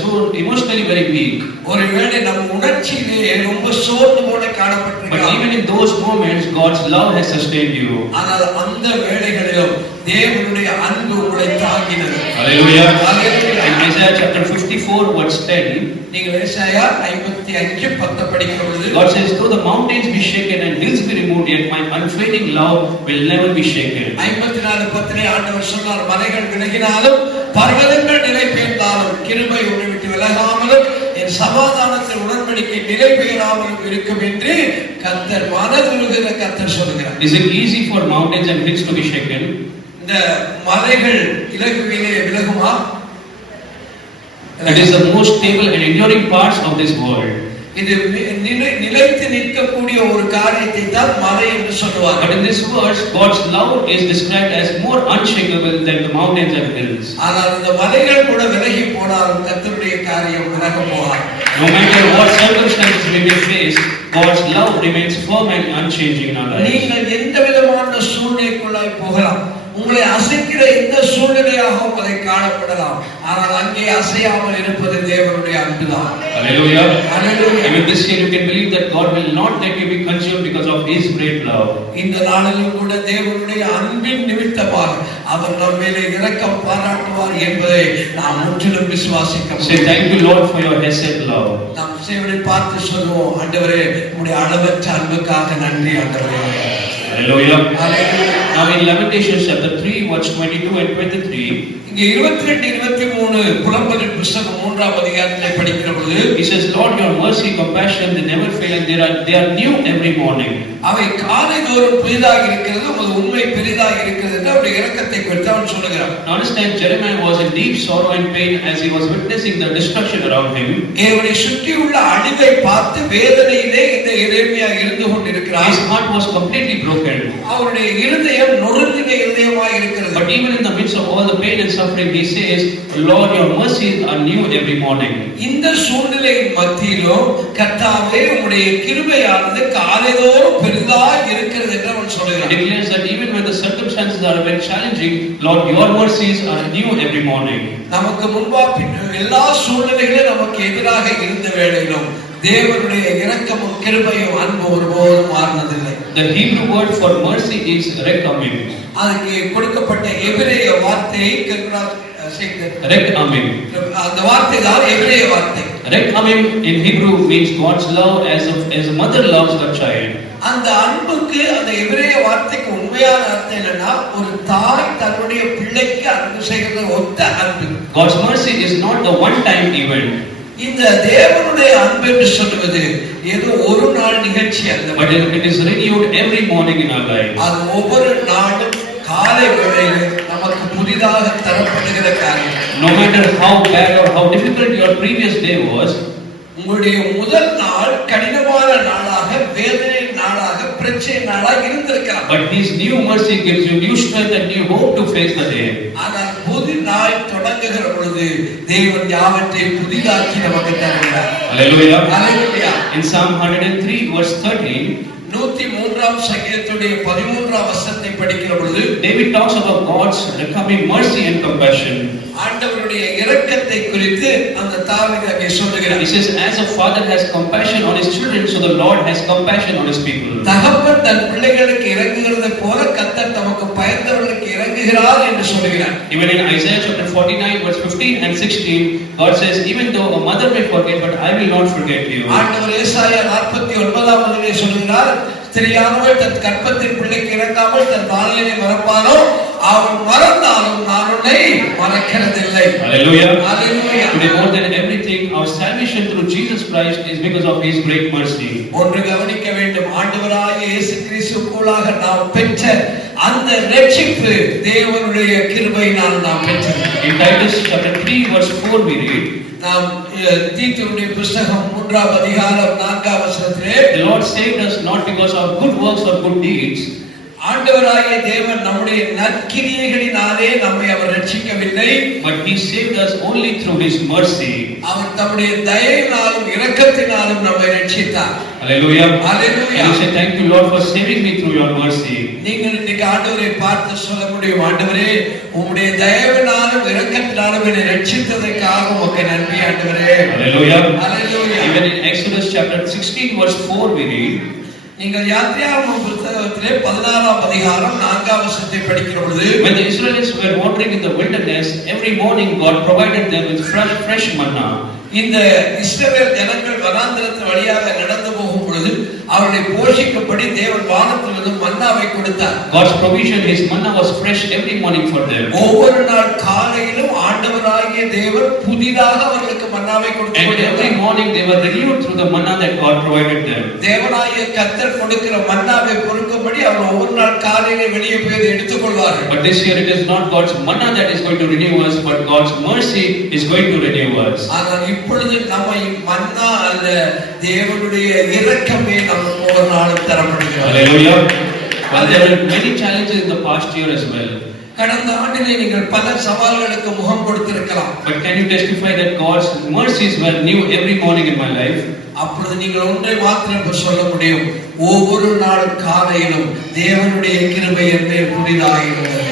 so emotionally very weak. ஒருவேளை நம்ம உணர்ச்சியிலே ரொம்ப சோர்ந்து போல But காணப்பட்டிருக்கலாம். even in those moments, God's love has sustained you. ஆனால் அந்த வேளைகளிலும் தேவனுடைய அன்பு உங்களை தாங்கினது. Hallelujah. Hallelujah. In Isaiah chapter 54 verse 10, நீங்கள் ஏசாயா 55:10 படிக்கும் பொழுது God says, though the mountains be shaken and hills be removed, yet my unfailing love will never be shaken. 54:10 ஆண்டவர் சொன்னார், மலைகள் விலகினாலும் பர்வதங்கள் நிலை பெயர்ந்தாலும் கிருபை உன்னை விட்டு விலகாமலும் என் சமாதானத்தின் உடன்படிக்கை நிலை பெயராமலும் இருக்கும் என்று கர்த்தர் மனதுருகிற கர்த்தர் சொல்கிறார். Is it easy for mountains and hills to be shaken? இந்த மலைகள் இலகுவிலே விலகுமா? That is the most stable and enduring parts of this world. இது நிலைத்து நிற்கக்கூடிய ஒரு காரியத்தை தான் மலை என்று சொல்லுவாங்க. But in this verse, God's love is described as more unshakable than the mountains and hills. ஆனால் இந்த மலைகள் கூட விலகி போனாலும் கர்த்தருடைய காரியம் விலக போகாது. No matter what circumstances we may face, God's love remains firm and unchanging in our lives. நீங்கள் எந்த விதமான சூழ்நிலைக்குள்ளாய் போகலாம், உங்களை அசைக்கிற எந்த சூழ்நிலையாகவும் அதை காணப்படலாம், ஆனால் அங்கே அசையாமல் இருப்பது தேவனுடைய அன்புதான். Hallelujah. Hallelujah. Even this year you can believe that God will not let you be consumed because of His great love. இந்த நாளிலும் கூட தேவனுடைய அன்பின் நிமித்தமாக அவர் நம் மேலே இரக்கம் பாராட்டுவார் என்பதை நாம் முற்றிலும் விசுவாசிக்க Say thank you Lord for your hesed love. நாம் சேவனை பார்த்து சொல்வோம், ஆண்டவரே உம்முடைய அளவற்ற அன்புக்காக நன்றி ஆண்டவரே. Hallelujah. Hallelujah. Now in Lamentations chapter 3 verse 22 and 23, இங்கே 22-23 புலம்பலின் புத்தகம் 3ஆம் அதிகாரத்தை படிக்கிற பொழுது he says, Lord, your mercy, compassion, they never fail and they are new every morning. அவை காலைதோறும் புதிதாக இருக்கிறது, உமது உண்மை பெரிதாக இருக்கிறது என்று அவருடைய இரக்கத்தை குறித்து அவன் சொல்லுகிறான். Now understand, Jeremiah was in deep sorrow and pain as he was witnessing the destruction around him. அவனை சுற்றியுள்ள அழிவை பார்த்து வேதனையிலே இந்த எரேமியா இருந்து கொண்டிருக்கிறான். His heart was completely broken. அவருடைய இருதயம் நொறுங்கின இருதயமாய் இருக்கிறது. But even in the midst of all the pain and suffering, he says, Lord, your mercies are new every morning. இந்த சூழ்நிலையின் மத்தியிலும் கர்த்தாவே உம்முடைய கிருபையானது காலைதோறும் பெரிதாக இருக்கிறது என்று அவன் He சொல்கிறான். declares that even when the circumstances are very challenging, Lord, your mercies are new every morning. நமக்கு முன்பா எல்லா சூழ்நிலைகளும் நமக்கு எதிராக இருந்த வேளையிலும் தேவனுடைய இரக்கமும் கிருபையும் அன்பு ஒருபோதும் மாறினதில்லை. The Hebrew word for mercy is rekamim. அதுக்கு கொடுக்கப்பட்ட எபிரேய வார்த்தையை Rekamim. அந்த வார்த்தை தான் எபிரேய வார்த்தை. Rekamim in Hebrew means God's love as a mother loves her child. அந்த அன்புக்கு அந்த எபிரேய வார்த்தைக்கு உண்மையான அர்த்தம் என்னன்னா, ஒரு தாய் தன்னுடைய பிள்ளைக்கு அன்பு செய்கிறது ஒத்த அன்பு. God's mercy is not a one-time event. இந்த தேவனுடைய அன்பு என்று சொல்வது ஏதோ ஒரு நாள் நிகழ்ச்சி அல்ல, But it is renewed every morning in our life. அது ஒவ்வொரு நாளும் காலை வேளையில் நமக்கு புதிதாக தரப்படுகிற காரியம். No matter how bad or how difficult your previous day was, உங்களுடைய முதல் நாள் கடினமான நாளாக, வேதனை நாளாக, பிரச்சனை நாளாக இருந்திருக்கலாம். but His new mercy gives you new strength and new hope to face the day. ஆனால் புது நாள் தொடங்குகிற பொழுது தேவன் யாவற்றையும் புதிதாக்கி நமக்கு தருகிறார். Hallelujah. Hallelujah. In Psalm 103 verse 13, 103 மூன்றாம் சங்கீதத்துடைய 13ஆம் வசனத்தை படிக்கிற பொழுது David talks about God's coming mercy and compassion. ஆண்டவருடைய இரக்கத்தை குறித்து அந்த தாவீது அங்கே சொல்லுகிறார். He says, as a father has compassion on his children, so the Lord has compassion on his people. தகப்பன் தன் பிள்ளைகளுக்கு இரங்குகிறது போல கர்த்தர் தமக்கு பயந்தவர்களுக்கு இரங்குகிறார் என்று சொல்கிறார். Even in Isaiah chapter 49 verse 15 and 16, God says, even though a mother may forget, but I will not forget you. ஆண்டவர் ஏசாயா 49ஆம் வசனத்திலே சொல்கிறார், ஸ்திரீயானவள் தன் கர்ப்பத்தின் பிள்ளைக்கு இரங்காமல் தன் பாலனை மறப்பானோ அவன் மறந்தாலும் நான் உன்னை மறக்கிறதில்லை. Hallelujah. Hallelujah. Today more than everything, our salvation through Jesus Christ is because of his great mercy. ஒன்று கவனிக்க வேண்டும், ஆண்டவராகிய இயேசு கிறிஸ்துவுக்குள்ளாக நாம் பெற்ற அந்த இரட்சிப்பு தேவனுடைய கிருபையினால் நாம் பெற்றது. In Titus chapter 3 verse 4 we read, நாம் தீத்துவுடைய புத்தகம் 3ஆம் அதிகாரம் 4ஆம் வசனத்திலே, the Lord saved us not because of good works or good deeds. ஆண்டவராகிய தேவன் நம்முடைய நற்கிரியைகளினாலே நம்மை அவர் ரட்சிக்கவில்லை, but he saved us only through his mercy. அவர் தம்முடைய தயையினாலும் இரக்கத்தினாலும் நம்மை ரட்சித்தார். Hallelujah. Hallelujah. And you say, thank you Lord for saving me through your mercy. நீங்கள் இன்னைக்கு ஆண்டவரை பார்த்து சொல்ல முடியும், ஆண்டவரே உம்முடைய தயவினாலும் இரக்கத்தினாலும் என்னை ரட்சித்ததற்காக உமக்கு நன்றி ஆண்டவரே. Hallelujah. Hallelujah. Even in Exodus chapter 16 verse 4 we read, நீங்கள் யாத்திராகமம் புத்தகத்திலே 16ஆம் அதிகாரம் 4ஆம் வசனத்தை படிக்கிற பொழுது, when the Israelites were wandering in the wilderness, every morning God provided them with fresh manna. இந்த இஸ்ரவேல் ஜனங்கள் வனாந்திரத்தின் வழியாக நடந்து போகும் பொழுது அவர்களை போஷிக்கும்படி தேவன் வானத்திலிருந்து மன்னாவை கொடுத்தார். God's provision, his manna was fresh every morning for them. ஒவ்வொரு நாள் காலையிலும் ஆண்டவராகிய தேவன் புதிதாக அவர்களுக்கு மன்னாவை And கொடுத்தார். every morning they were renewed through the manna that God provided them. தேவனாகிய கர்த்தர் கொடுக்கிற மன்னாவை பொறுக்கும்படி அவர் ஒவ்வொரு நாள் காலையிலே வெளியே போய் எடுத்துக் கொள்வார்கள். But this year it is not God's manna that is going to renew us, but God's mercy is going to renew us. ஆனால் இப்பொழுது நம்மை மன்னா அல்ல, தேவனுடைய இரக்கமே நமக்கு ஒவ்வொரு நாளும் தரப்படுகிறது. Hallelujah. Well, there were many challenges in the past year as well. கடந்த ஆண்டிலே நீங்கள் பல சவால்களுக்கு முகம் கொடுத்திருக்கலாம். But can you testify that God's mercies were new every morning in my life? அப்பொழுது நீங்கள் ஒன்றை மாத்திரம் சொல்ல முடியும், ஒவ்வொரு நாள் காலையிலும் தேவனுடைய கிருபை என் மேல் புதிதாக இருந்தது.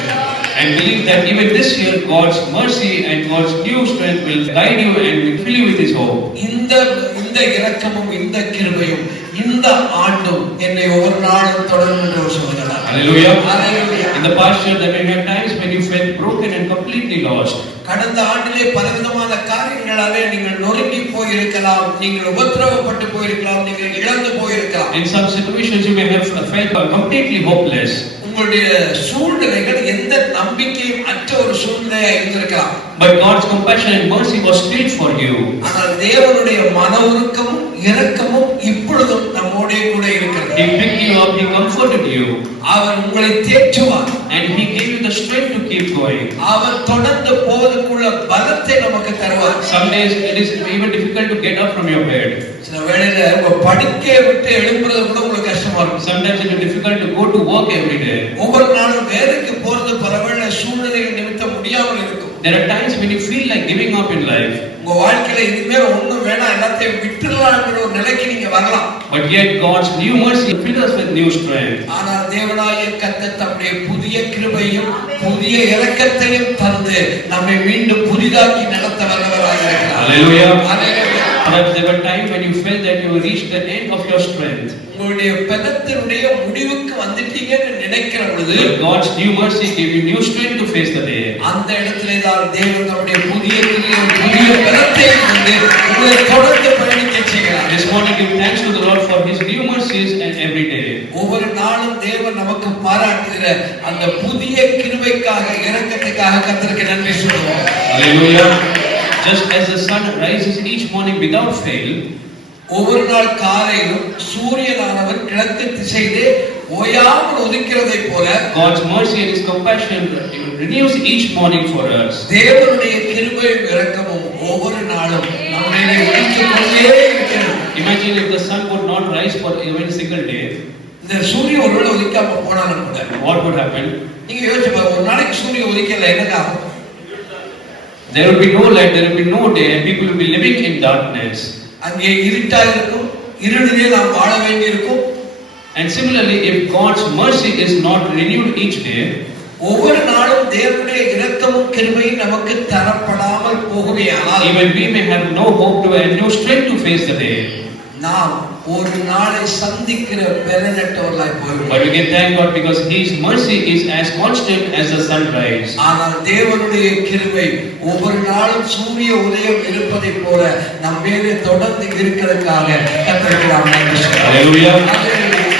And believe that even this year God's mercy and God's new strength will guide you and will fill you with his hope. இந்த இரக்கமும் இந்த கிருபையும் இந்த ஆண்டும் என்னை ஒவ்வொரு நாளும் தொடரும் என்று சொல்கிறார். Hallelujah. Hallelujah. In the past year there may have times when you felt broken and completely lost. கடந்த ஆண்டிலே பலவிதமான காரியங்களாலே நீங்கள் நொறுங்கி போயிருக்கலாம், நீங்கள் உபத்திரவப்பட்டு போயிருக்கலாம், நீங்கள் இழந்து போயிருக்கலாம். In some situations you may have felt completely hopeless. உங்களுடைய சூழ்நிலைகள் எந்த நம்பிக்கையும் அற்ற ஒரு சூழ்நிலையா இருந்திருக்கலாம். But God's compassion and mercy was still for you. ஆனால் தேவனுடைய மனவுருக்கமும் இரக்கமும் இப்பொழுதும் நம்மோடே கூட இருக்கிறது. He picked you up, he comforted you. அவர் உங்களை தேற்றுவார். And he gave you the strength to keep going. அவர் தொடர்ந்து போவதற்குள்ள பலத்தை நமக்கு தருவார். Some days it is even difficult to get up from your bed. சில வேளையில உங்க படுக்கையை விட்டு எழும்புறது கூட உங்களுக்கு கஷ்டமா இருக்கும். Sometimes it is difficult to go to work every day. ஒவ்வொரு நாளும் வேலைக்கு போறது பலவேளை சூழ்நிலைகள் நிமித்தம் முடியாமல் இருக்கும். There are times when you feel like giving up in life. உங்க வாழ்க்கையில இதுமே ஒண்ணும் வேணாம், எல்லாத்தையும் விட்டுறலாம்ங்கிற ஒரு நிலைக்கு நீங்க வரலாம். But yet God's new mercy fills us with new strength. ஆனால் தேவனாகிய கர்த்தர் தம்முடைய புதிய கிருபையும் புதிய இரக்கத்தையும் தந்து நம்மை மீண்டும் புதிதாக்கி நடத்த வல்லவராக இருக்கிறார். Hallelujah. Hallelujah. But there were times when you felt that you reached the end of your strength. உங்களுடைய பலத்தினுடைய முடிவுக்கு வந்துட்டீங்கன்னு நினைக்கிற பொழுது God's new mercy gave you new strength to face the day. அந்த இடத்திலே தான் தேவன் நம்முடைய புதிய கிருபையும் புதிய பலத்தை தந்து உங்களை தொடர்ந்து பயணிக்க செய்கிறார். This morning give thanks to the Lord for his new mercies and every day. ஒவ்வொரு நாளும் தேவன் நமக்கு பாராட்டுகிற அந்த புதிய கிருபைக்காக இரக்கத்துக்காக கர்த்தருக்கு நன்றி சொல்லுவோம். Hallelujah. Just as the sun rises each morning without fail, ஒவ்வொரு நாள் காலையிலும் சூரியனானவர் கிழக்கு திசையிலே ஓயாமல் உதிக்கிறதை போல God's mercy and his compassion renews each morning for us. தேவனுடைய கிருபையும் இரக்கமும் ஒவ்வொரு நாளும் நம்மிலே உதித்துக் கொண்டே இருக்கிறது. Imagine if the sun would not rise for even a single day. இந்த சூரியன் ஒருவேளை உதிக்காம போனாலும் கூட What would happen? நீங்க யோசிச்சு பாருங்க, ஒரு நாளைக்கு சூரியன் உதிக்கல என்ன ஆகும்? There will be no light, there will be no day, and people will be living in darkness. அங்கே இருட்டா இருக்கும், இருளிலே நாம் வாழ வேண்டியிருக்கும். And similarly, if God's mercy is not renewed each day, ஒவ்வொரு நாளும் தேவனுடைய இரக்கமும் கிருபையும் நமக்கு தரப்படாமல் போகுமையானால், even we may have no hope to and no strength to face the day. நாம் ஒரு நாளை சந்திக்கிற பெருநட்டவர்களாய் போய்விடுவோம். But we can thank God because His mercy is as constant as the sunrise. ஆனால் தேவனுடைய கிருபை ஒவ்வொரு நாளும் சூரிய உதயம் இருப்பதை போல நம் மேலே தொடர்ந்து இருக்கிறதுக்காக கர்த்தருக்கு நாம் நன்றி சொல்லுவோம். Hallelujah.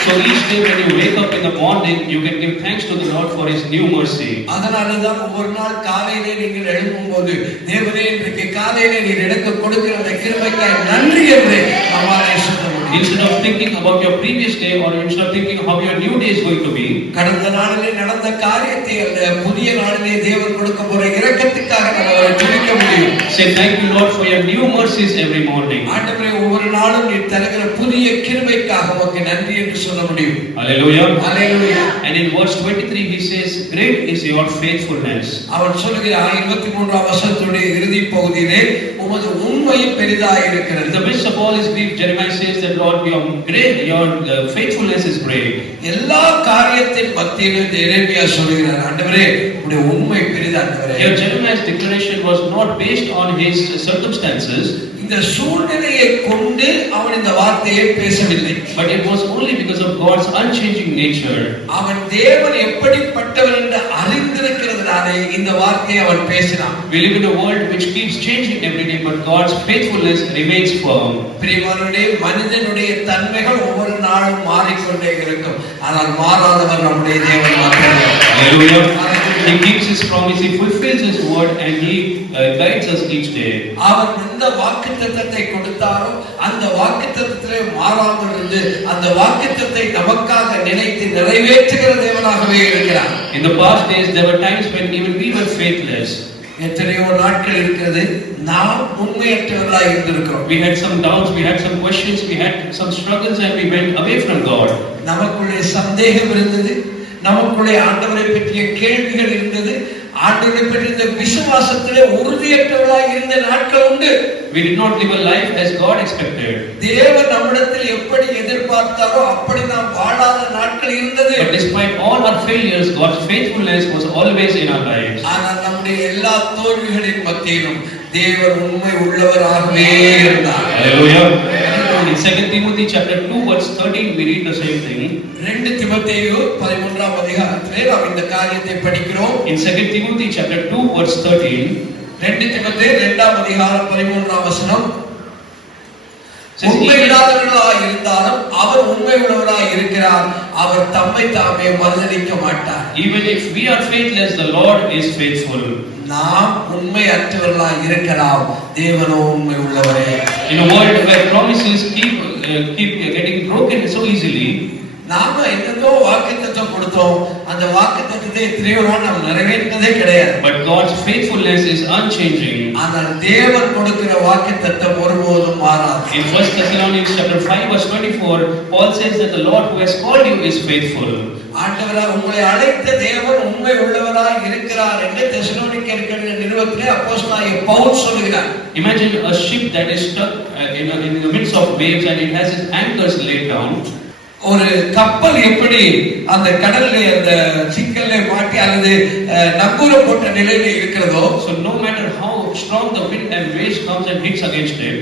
So each day when you wake up in the morning, you can give thanks to the Lord for His new mercy. அதனாலதான் ஒவ்வொரு நாள் காலையிலே நீங்கள் எழும்பும்போது தேவனே இன்றைக்கு காலையிலே நீர் எனக்கு கொடுக்கிற அந்த கிருபைக்காய் நன்றி என்று நம்மாலே சொல்ல முடியும். Instead of thinking about your previous day or instead of thinking how your new day is going to be, கடந்த நாளிலே நடந்த காரியத்தை அல்ல, புதிய நாளிலே தேவன் கொடுக்க போற இரக்கத்துக்காக நம்ம துதிக்க முடியும். say thank you Lord for your new mercies every morning. ஆண்டவரே ஒவ்வொரு நாளும் நீர் தருகிற புதிய கிருபைக்காக உமக்கு நன்றி என்று சொல்ல முடியும். Hallelujah. Hallelujah. And in verse 23 he says, great is your faithfulness. அவன் சொல்கிறார் 23ஆம் வசனத்துடைய இறுதி பகுதியிலே உமது உண்மை பெரிதாக இருக்கிறது. In the midst of all his grief, Jeremiah says that Lord, your faithfulness is great. எல்லா காரியத்தின் மத்தியிலே எரேமியா சொல்கிறார், ஆண்டவரே உம்முடைய உண்மை பெரிது ஆண்டவரே. Here Jeremiah's declaration was not based on his circumstances, இந்த சூழ்நிலையை கொண்டு அவன் இந்த வார்த்தையை பேசவில்லை. but it was only because of God's unchanging nature. அவன் தேவன் எப்படிப்பட்டவர் என்று அறிந்திருக்கிறதுனாலே இந்த வார்த்தையை அவன் பேசினான். We live in a world which keeps changing every day, but God's faithfulness remains firm. பிரியமானவர்களே, மனிதனுடைய தன்மைகள் ஒவ்வொரு நாளும் மாறிக்கொண்டே இருக்கும், ஆனால் மாறாதவர் நம்முடைய தேவன் மாத்திரமே. Hallelujah. He keeps his promise, he fulfills his word, and he guides us each day. அவர் எந்த வாக்குத்தத்தத்தை கொடுத்தாரோ அந்த வாக்குத்தத்தத்திலே மாறாமல் இருந்து அந்த வாக்குத்தத்தை நமக்காக நினைத்து நிறைவேற்றுகிற தேவனாகவே இருக்கிறார். In the past days there were times when even we were faithless. எத்தனையோ நாட்கள் இருக்கிறது நாம் உண்மையற்றவர்களாய் இருந்திருக்கிறோம். We had some doubts, we had some questions, we had some struggles, and we went away from God. நமக்குள்ளே சந்தேகம் இருந்தது, நமக்குள்ளே ஆண்டவரை பற்றிய கேள்விகள் இருந்தது, ஆண்டவரை பற்றிய இந்த விசுவாசத்திலே உறுதியற்றவர்களாய் இருந்த நாட்கள் உண்டு. We did not live a life as God expected. தேவன் நம்மிடத்தில் எப்படி எதிர்பார்த்தாரோ அப்படி நாம் வாழாத நாட்கள் இருந்தது. But despite all our failures, God's faithfulness was always in our lives. ஆனால் நம்முடைய எல்லா தோல்விகளின் மத்தியிலும் தேவன் உண்மை உள்ளவராகவே இருந்தார். Hallelujah. In 2 Timothy chapter 2 verse 13 we read the same thing. 2 தீமோத்தேயு 11ஆம் அதிகாரத்திலே நாம் இந்த காரியத்தை படிக்கிறோம். In 2 Timothy chapter 2 verse 13, 2 தீமோத்தேயு 2ஆம் அதிகாரம் 13ஆம் வசனம், says, உண்மையில்லாதவர்களாய் இருந்தாலும் அவர் உண்மை உள்ளவராய் இருக்கிறார், அவர் தம்மை தாமே மறுதலிக்க மாட்டார். even if we are faithless, the Lord is faithful. நாம் உண்மையற்றவர்களாய் இருக்கலாம், தேவனோ உண்மை உள்ளவரே. In a world where promises keep getting broken so easily, நாம என்னதோ வாக்குத்தத்தம் கொடுத்தோம், அந்த வாக்குத்தத்தத்தை எத்தனையோ நாம் நிறைவேற்றதே கிடையாது. but God's faithfulness is unchanging. ஆனால் தேவன் கொடுக்கிற வாக்குத்தத்தம் ஒருபோதும் மாறாது. In 1 Thessalonians chapter 5 verse 24, Paul says that the Lord who has called you is faithful. ஆண்டவராய் உங்களை அழைத்த தேவன் உண்மை உள்ளவராய் இருக்கிறார் என்று தெசலோனிக்கேயர் நிருபத்திலே அப்போஸ்தலனாகிய பவுல் சொல்கிறார். Imagine a ship that is stuck in the midst of waves and it has its anchors laid down. ஒரு கப்பல் எப்படி அந்த கடல்ல அந்த சிக்கல்ல மாட்டி அல்லது நங்கூரம் போட்ட நிலையில இருக்கிறதோ, So no matter how strong the wind and waves comes and hits against it,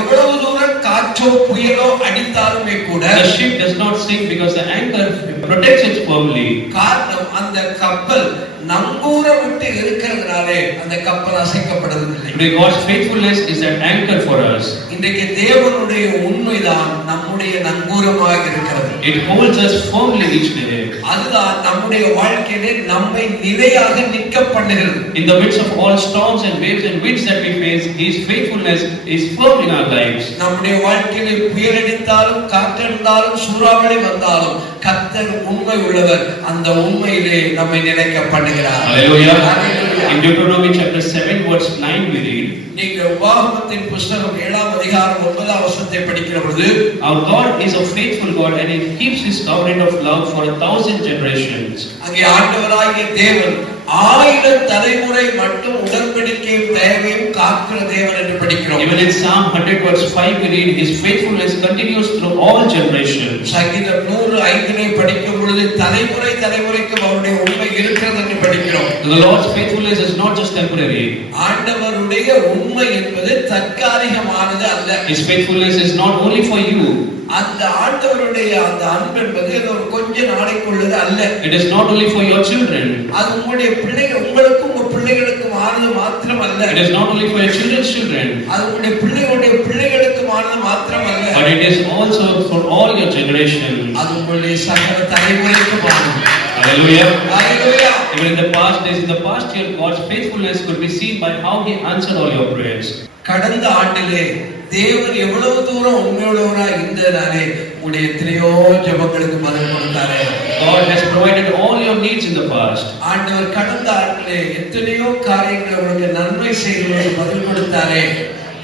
எவ்வளவு தூரம் காற்றோ புயலோ அடித்தாலுமே கூட the ship does not sink because the anchor protects it firmly. காரணம் அந்த கப்பல் நங்கூரம் விட்டு இருக்கிறதுனாலே அந்த கப்பல் அசைக்கப்படுவதில்லை. Today God's faithfulness is that anchor for us. இன்றைக்கு தேவனுடைய உண்மைதான் நம்முடைய நங்கூரமாக இருக்கிறது. It holds us firmly each day. அதுதான் நம்முடைய வாழ்க்கையிலே நம்மை நிலையாக நிற்க பண்ணுகிறது. In the midst of all storms and waves and winds that we face, His faithfulness is firm in our lives. நம்முடைய வாழ்க்கையிலே புயல் அடித்தாலும் காற்றடித்தாலும் சூறாவளி வந்தாலும் கர்த்தர் உண்மை உள்ளவர், அந்த உண்மையிலே நம்மை நிலைக்க பண்ணுகிறார். Hallelujah. In Deuteronomy chapter 7 verse 9 we read, நீங்கள் உபாகமத்தின் புத்தகம் 7ஆம் அதிகாரம் 9ஆம் வசனத்தை படிக்கிற பொழுது, our God is a faithful God and He keeps His covenant of love for 1,000 generations. அங்கே ஆண்டவராகிய தேவன் 1000 தலைமுறை மட்டும் உடன்படிக்கையும் தயவையும் காக்கிற தேவன் என்று படிக்கிறோம். Even in Psalm 100 verse 5 we read his faithfulness continues through all generations. சங்கீதம் 105 படிக்கும் பொழுது தலைமுறை தலைமுறைக்கு அவருடைய உண்மை இருக்கிறது என்று படிக்கிறோம். The Lord's faithfulness is not just temporary. ஆண்டவருடைய உண்மை என்பது தற்காலிகமானது அல்ல. His faithfulness is not only for you. அந்த ஆண்டவருடைய அந்த அன்பு என்பது ஒரு கொஞ்ச நாளைக்குள்ளது அல்ல. It is not only for your children. அது உங்களுடைய பிள்ளைகள் உங்களுக்கும் உங்க பிள்ளைகளுக்கும் ஆனது மாத்திரம் அல்ல. It is not only for your children's children. அது உங்களுடைய பிள்ளைகளுடைய பிள்ளைகளுக்கும் ஆனது மாத்திரம் அல்ல. But it is also for all your generations. அது உங்களுடைய சகல தலைமுறைக்கும் ஆனது. Hallelujah. Hallelujah. Even in the past days, in the past year, God's faithfulness could be seen by how He answered all your prayers. கடந்த ஆண்டிலே தேவன் எவ்வளவு தூரம் உண்மையுள்ளவராய் இருந்ததாலே உடைய எத்தனையோ ஜெபங்களுக்கு பதில் கொடுத்தாரே. God has provided all your needs in the past. ஆண்டவர் கடந்த ஆண்டிலே எத்தனையோ காரியங்களை உங்களுக்கு நன்மை செய்வதற்கு பதில் கொடுத்தாரே.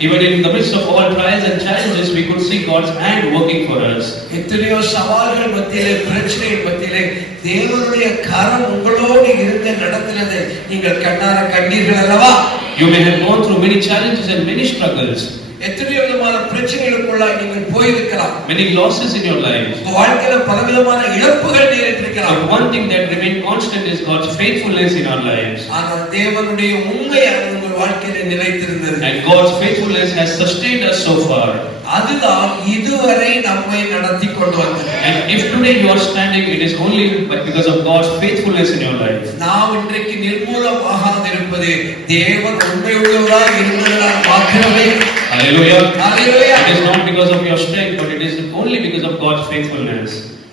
Even in the midst of all trials and challenges, we could see God's hand working for us. எத்தனையோ சவால்கள் மத்தியிலே பிரச்சனைகள் மத்தியிலே தேவனுடைய கரம் உங்களோடு இருந்து நடத்தினதை நீங்கள் கண்ணார கண்டீர்கள் அல்லவா? You may have gone through many challenges and many struggles. எத்தனையோ விதமான பிரச்சனைகளுக்குள்ளாய் நீங்கள் போயிருக்கலாம். Many losses in your life. உங்க வாழ்க்கையில பலவிதமான இழப்புகள் நேரிட்டிருக்கலாம். But one thing that remains constant is God's faithfulness in our lives. ஆனால் தேவனுடைய உண்மையானது உங்கள் வாழ்க்கையில நிலைத்திருந்தது. And God's faithfulness has sustained us so far. அதுதான் இதுவரை நம்மை நடத்தி கொண்டு வந்தது. And if today you are standing, it is only because of God's faithfulness in your life. நாம் இன்றைக்கு நிர்மூலமாகாதிருப்பது தேவன் உண்மையுள்ளவராய் இருந்ததால் மாத்திரமே. Hallelujah. Hallelujah. It is not because of your strength, but it is only because of God's faithfulness.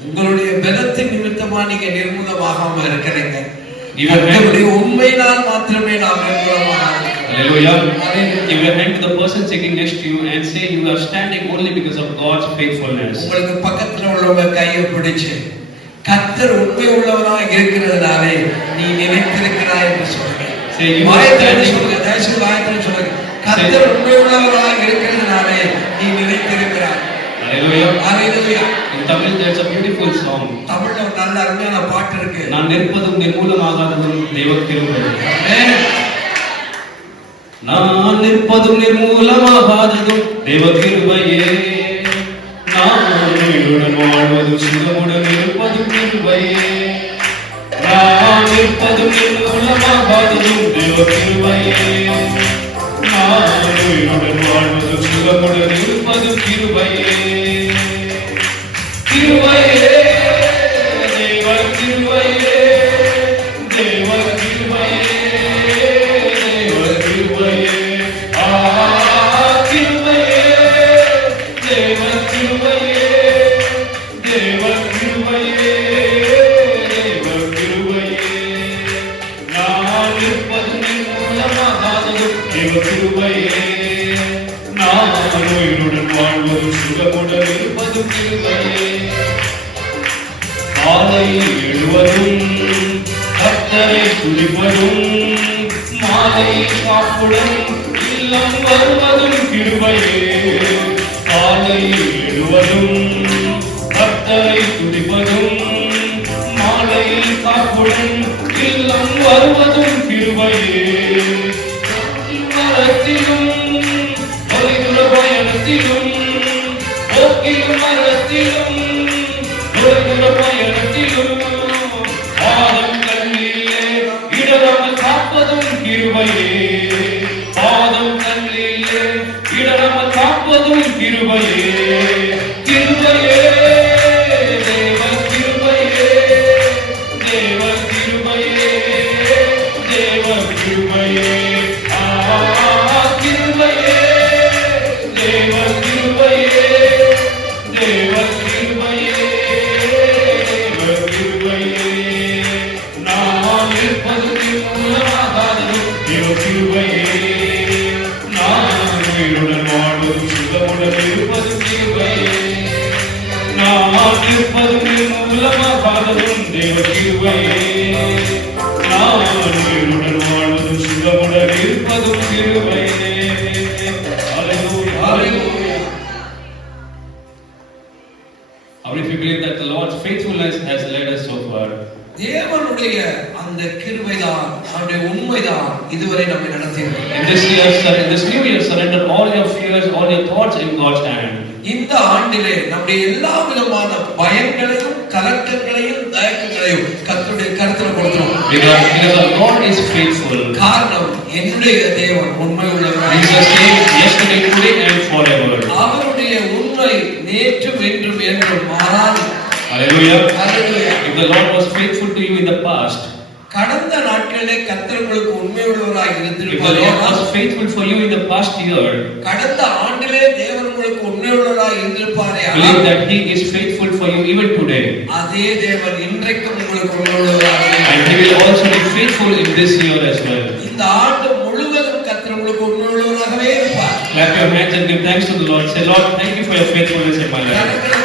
உங்களுடைய பலத்தின் நிமித்தமா நீங்க நிர்மூலமாகாம இருக்கிறீங்க. Even தேவனுடைய உண்மையினால் மாத்திரமே நாம் நிர்மூலமாகாம. Hallelujah. If you hand to the person sitting next to you and say you are standing only because of God's faithfulness. உங்களுக்கு பக்கத்துல உள்ளவங்க கையை பிடிச்சு கர்த்தர் உண்மை உள்ளவராய் இருக்கிறதுனாலே நீ நிலைத்திருக்கிறாய் என்று சொல்லுங்க. Say you are வாயத்திலே standing. சொல்லுங்க. தயவுசெய்து வாயத்திலே சொல்லுங்க. கர்த்தர் உண்மை உள்ளவராய் இருக்கிறதுனாலே நீ நிலைத்திருக்கிறாய். Hallelujah. Hallelujah. In Tamil there's a beautiful song. தமிழ்ல ஒரு நல்ல அருமையான பாட்டு இருக்கு. நான் நிற்பதும் நிர்மூலமாகாததும் தேவ கிருபை. நான் நிற்பதும் நிர்மூலமாகாததும் தேவ கிருபையே. நான் உயிருடன் வாழ்வதும் சுகமுடன் இருப்பதும் கிருபையே. நான் நிற்பதும் நிர்மூலமாகாததும் தேவ கிருபையே. நான் உயிருடன் வாழ்வதும் சுகமுடன் இருப்பதும் கிருபையே. கிருபையே, தேவ கிருபையே, தேவ கிருபையே, தேவ கிருபையே. கிருபையே, தேவ கிருபையே, தேவ கிருபையே, தேவ கிருபையே. நான் இருப்பதும் நிர்மூலமாகாததும் தேவ கிருபையே. நான் உயிருடன் வாழ்வதும் சுகமுடன் இருப்பதும் கிருபையே. காலை எழுவதும் கர்த்தரை துதிப்பதும் மாலை காப்புடன் இல்லம் வருவதும் கிருபையே. காலை எழுவதும் கர்த்தரை துதிப்பதும் மாலை காப்புடன் இல்லம் வருவதும் கிருபையே. மரத்திலும் தொலைதூர பயணத்திலும் போக்கிலும் மரத்திலும் தொலைதூர பயணத்திலும் பாதம் கல்லிலே இடராமல் காப்பதும் கிருபையே. பாதம் கல்லிலே இடராமல் காப்பதும் கிருபையே. கிருபையே, தேவ கிருபையே, தேவ கிருபையே, தேவ கிருபையே. கிருபையே, தேவ கிருபையே, தேவ கிருபையே, தேவ கிருபையே. நான் இருப்பதும் நிர்மூலமாகாததும் தேவ கிருபையே. நான் உயிருடன் வாழ்வதும் சுகமுடன் இருப்பதும் கிருபையே. நான் இருப்பதும் நிர்மூலமாகாததும் தேவ கிருபையே. நான் உயிருடன் வாழ்வதும் சுகமுடன் இருப்பதும் கிருபையே. Hallelujah. Hallelujah. How many of you believe that the Lord's faithfulness has led us so far? தேவனுடைய அந்த கிருபைதான், அவருடைய உண்மைதான் இதுவரை நம்மை நடத்தியது. In this new year, surrender all your fears, all your thoughts in God's hand. இந்த ஆண்டிலே நம்முடைய எல்லா விதமான பயங்களையும் கலக்கங்களையும் தயக்கங்களையும் கர்த்தருடைய கருத்துல கொடுக்கிறோம். Because our God is faithful. காரணம் என்னுடைய தேவன் உண்மை உள்ளவராய் He is the same yesterday, today and forever. அவருடைய உண்மை நேற்றும் இன்றும் என்றும் மாறாது. Hallelujah. Hallelujah. If the Lord was faithful to you in the past, கடந்த நாட்களிலே கர்த்தர் உங்களுக்கு உண்மை உள்ளவராய் if the இருந்திருப்பார், Lord was faithful for you in the past year, கடந்த ஆண்டிலே தேவன் உங்களுக்கு உண்மை உள்ளவராய் இருந்திருப்பாரே, believe that He is faithful for you even today. அதே தேவன் இன்றைக்கும் உங்களுக்கு உண்மை உள்ளவராய் And He will also be faithful in this year as well. இந்த ஆண்டு முழுவதும் கர்த்தர் உங்களுக்கு உண்மை உள்ளவராகவே இருப்பார். Clap your hands and give thanks to the Lord. Say, Lord, thank you for your faithfulness in my life. கரங்களை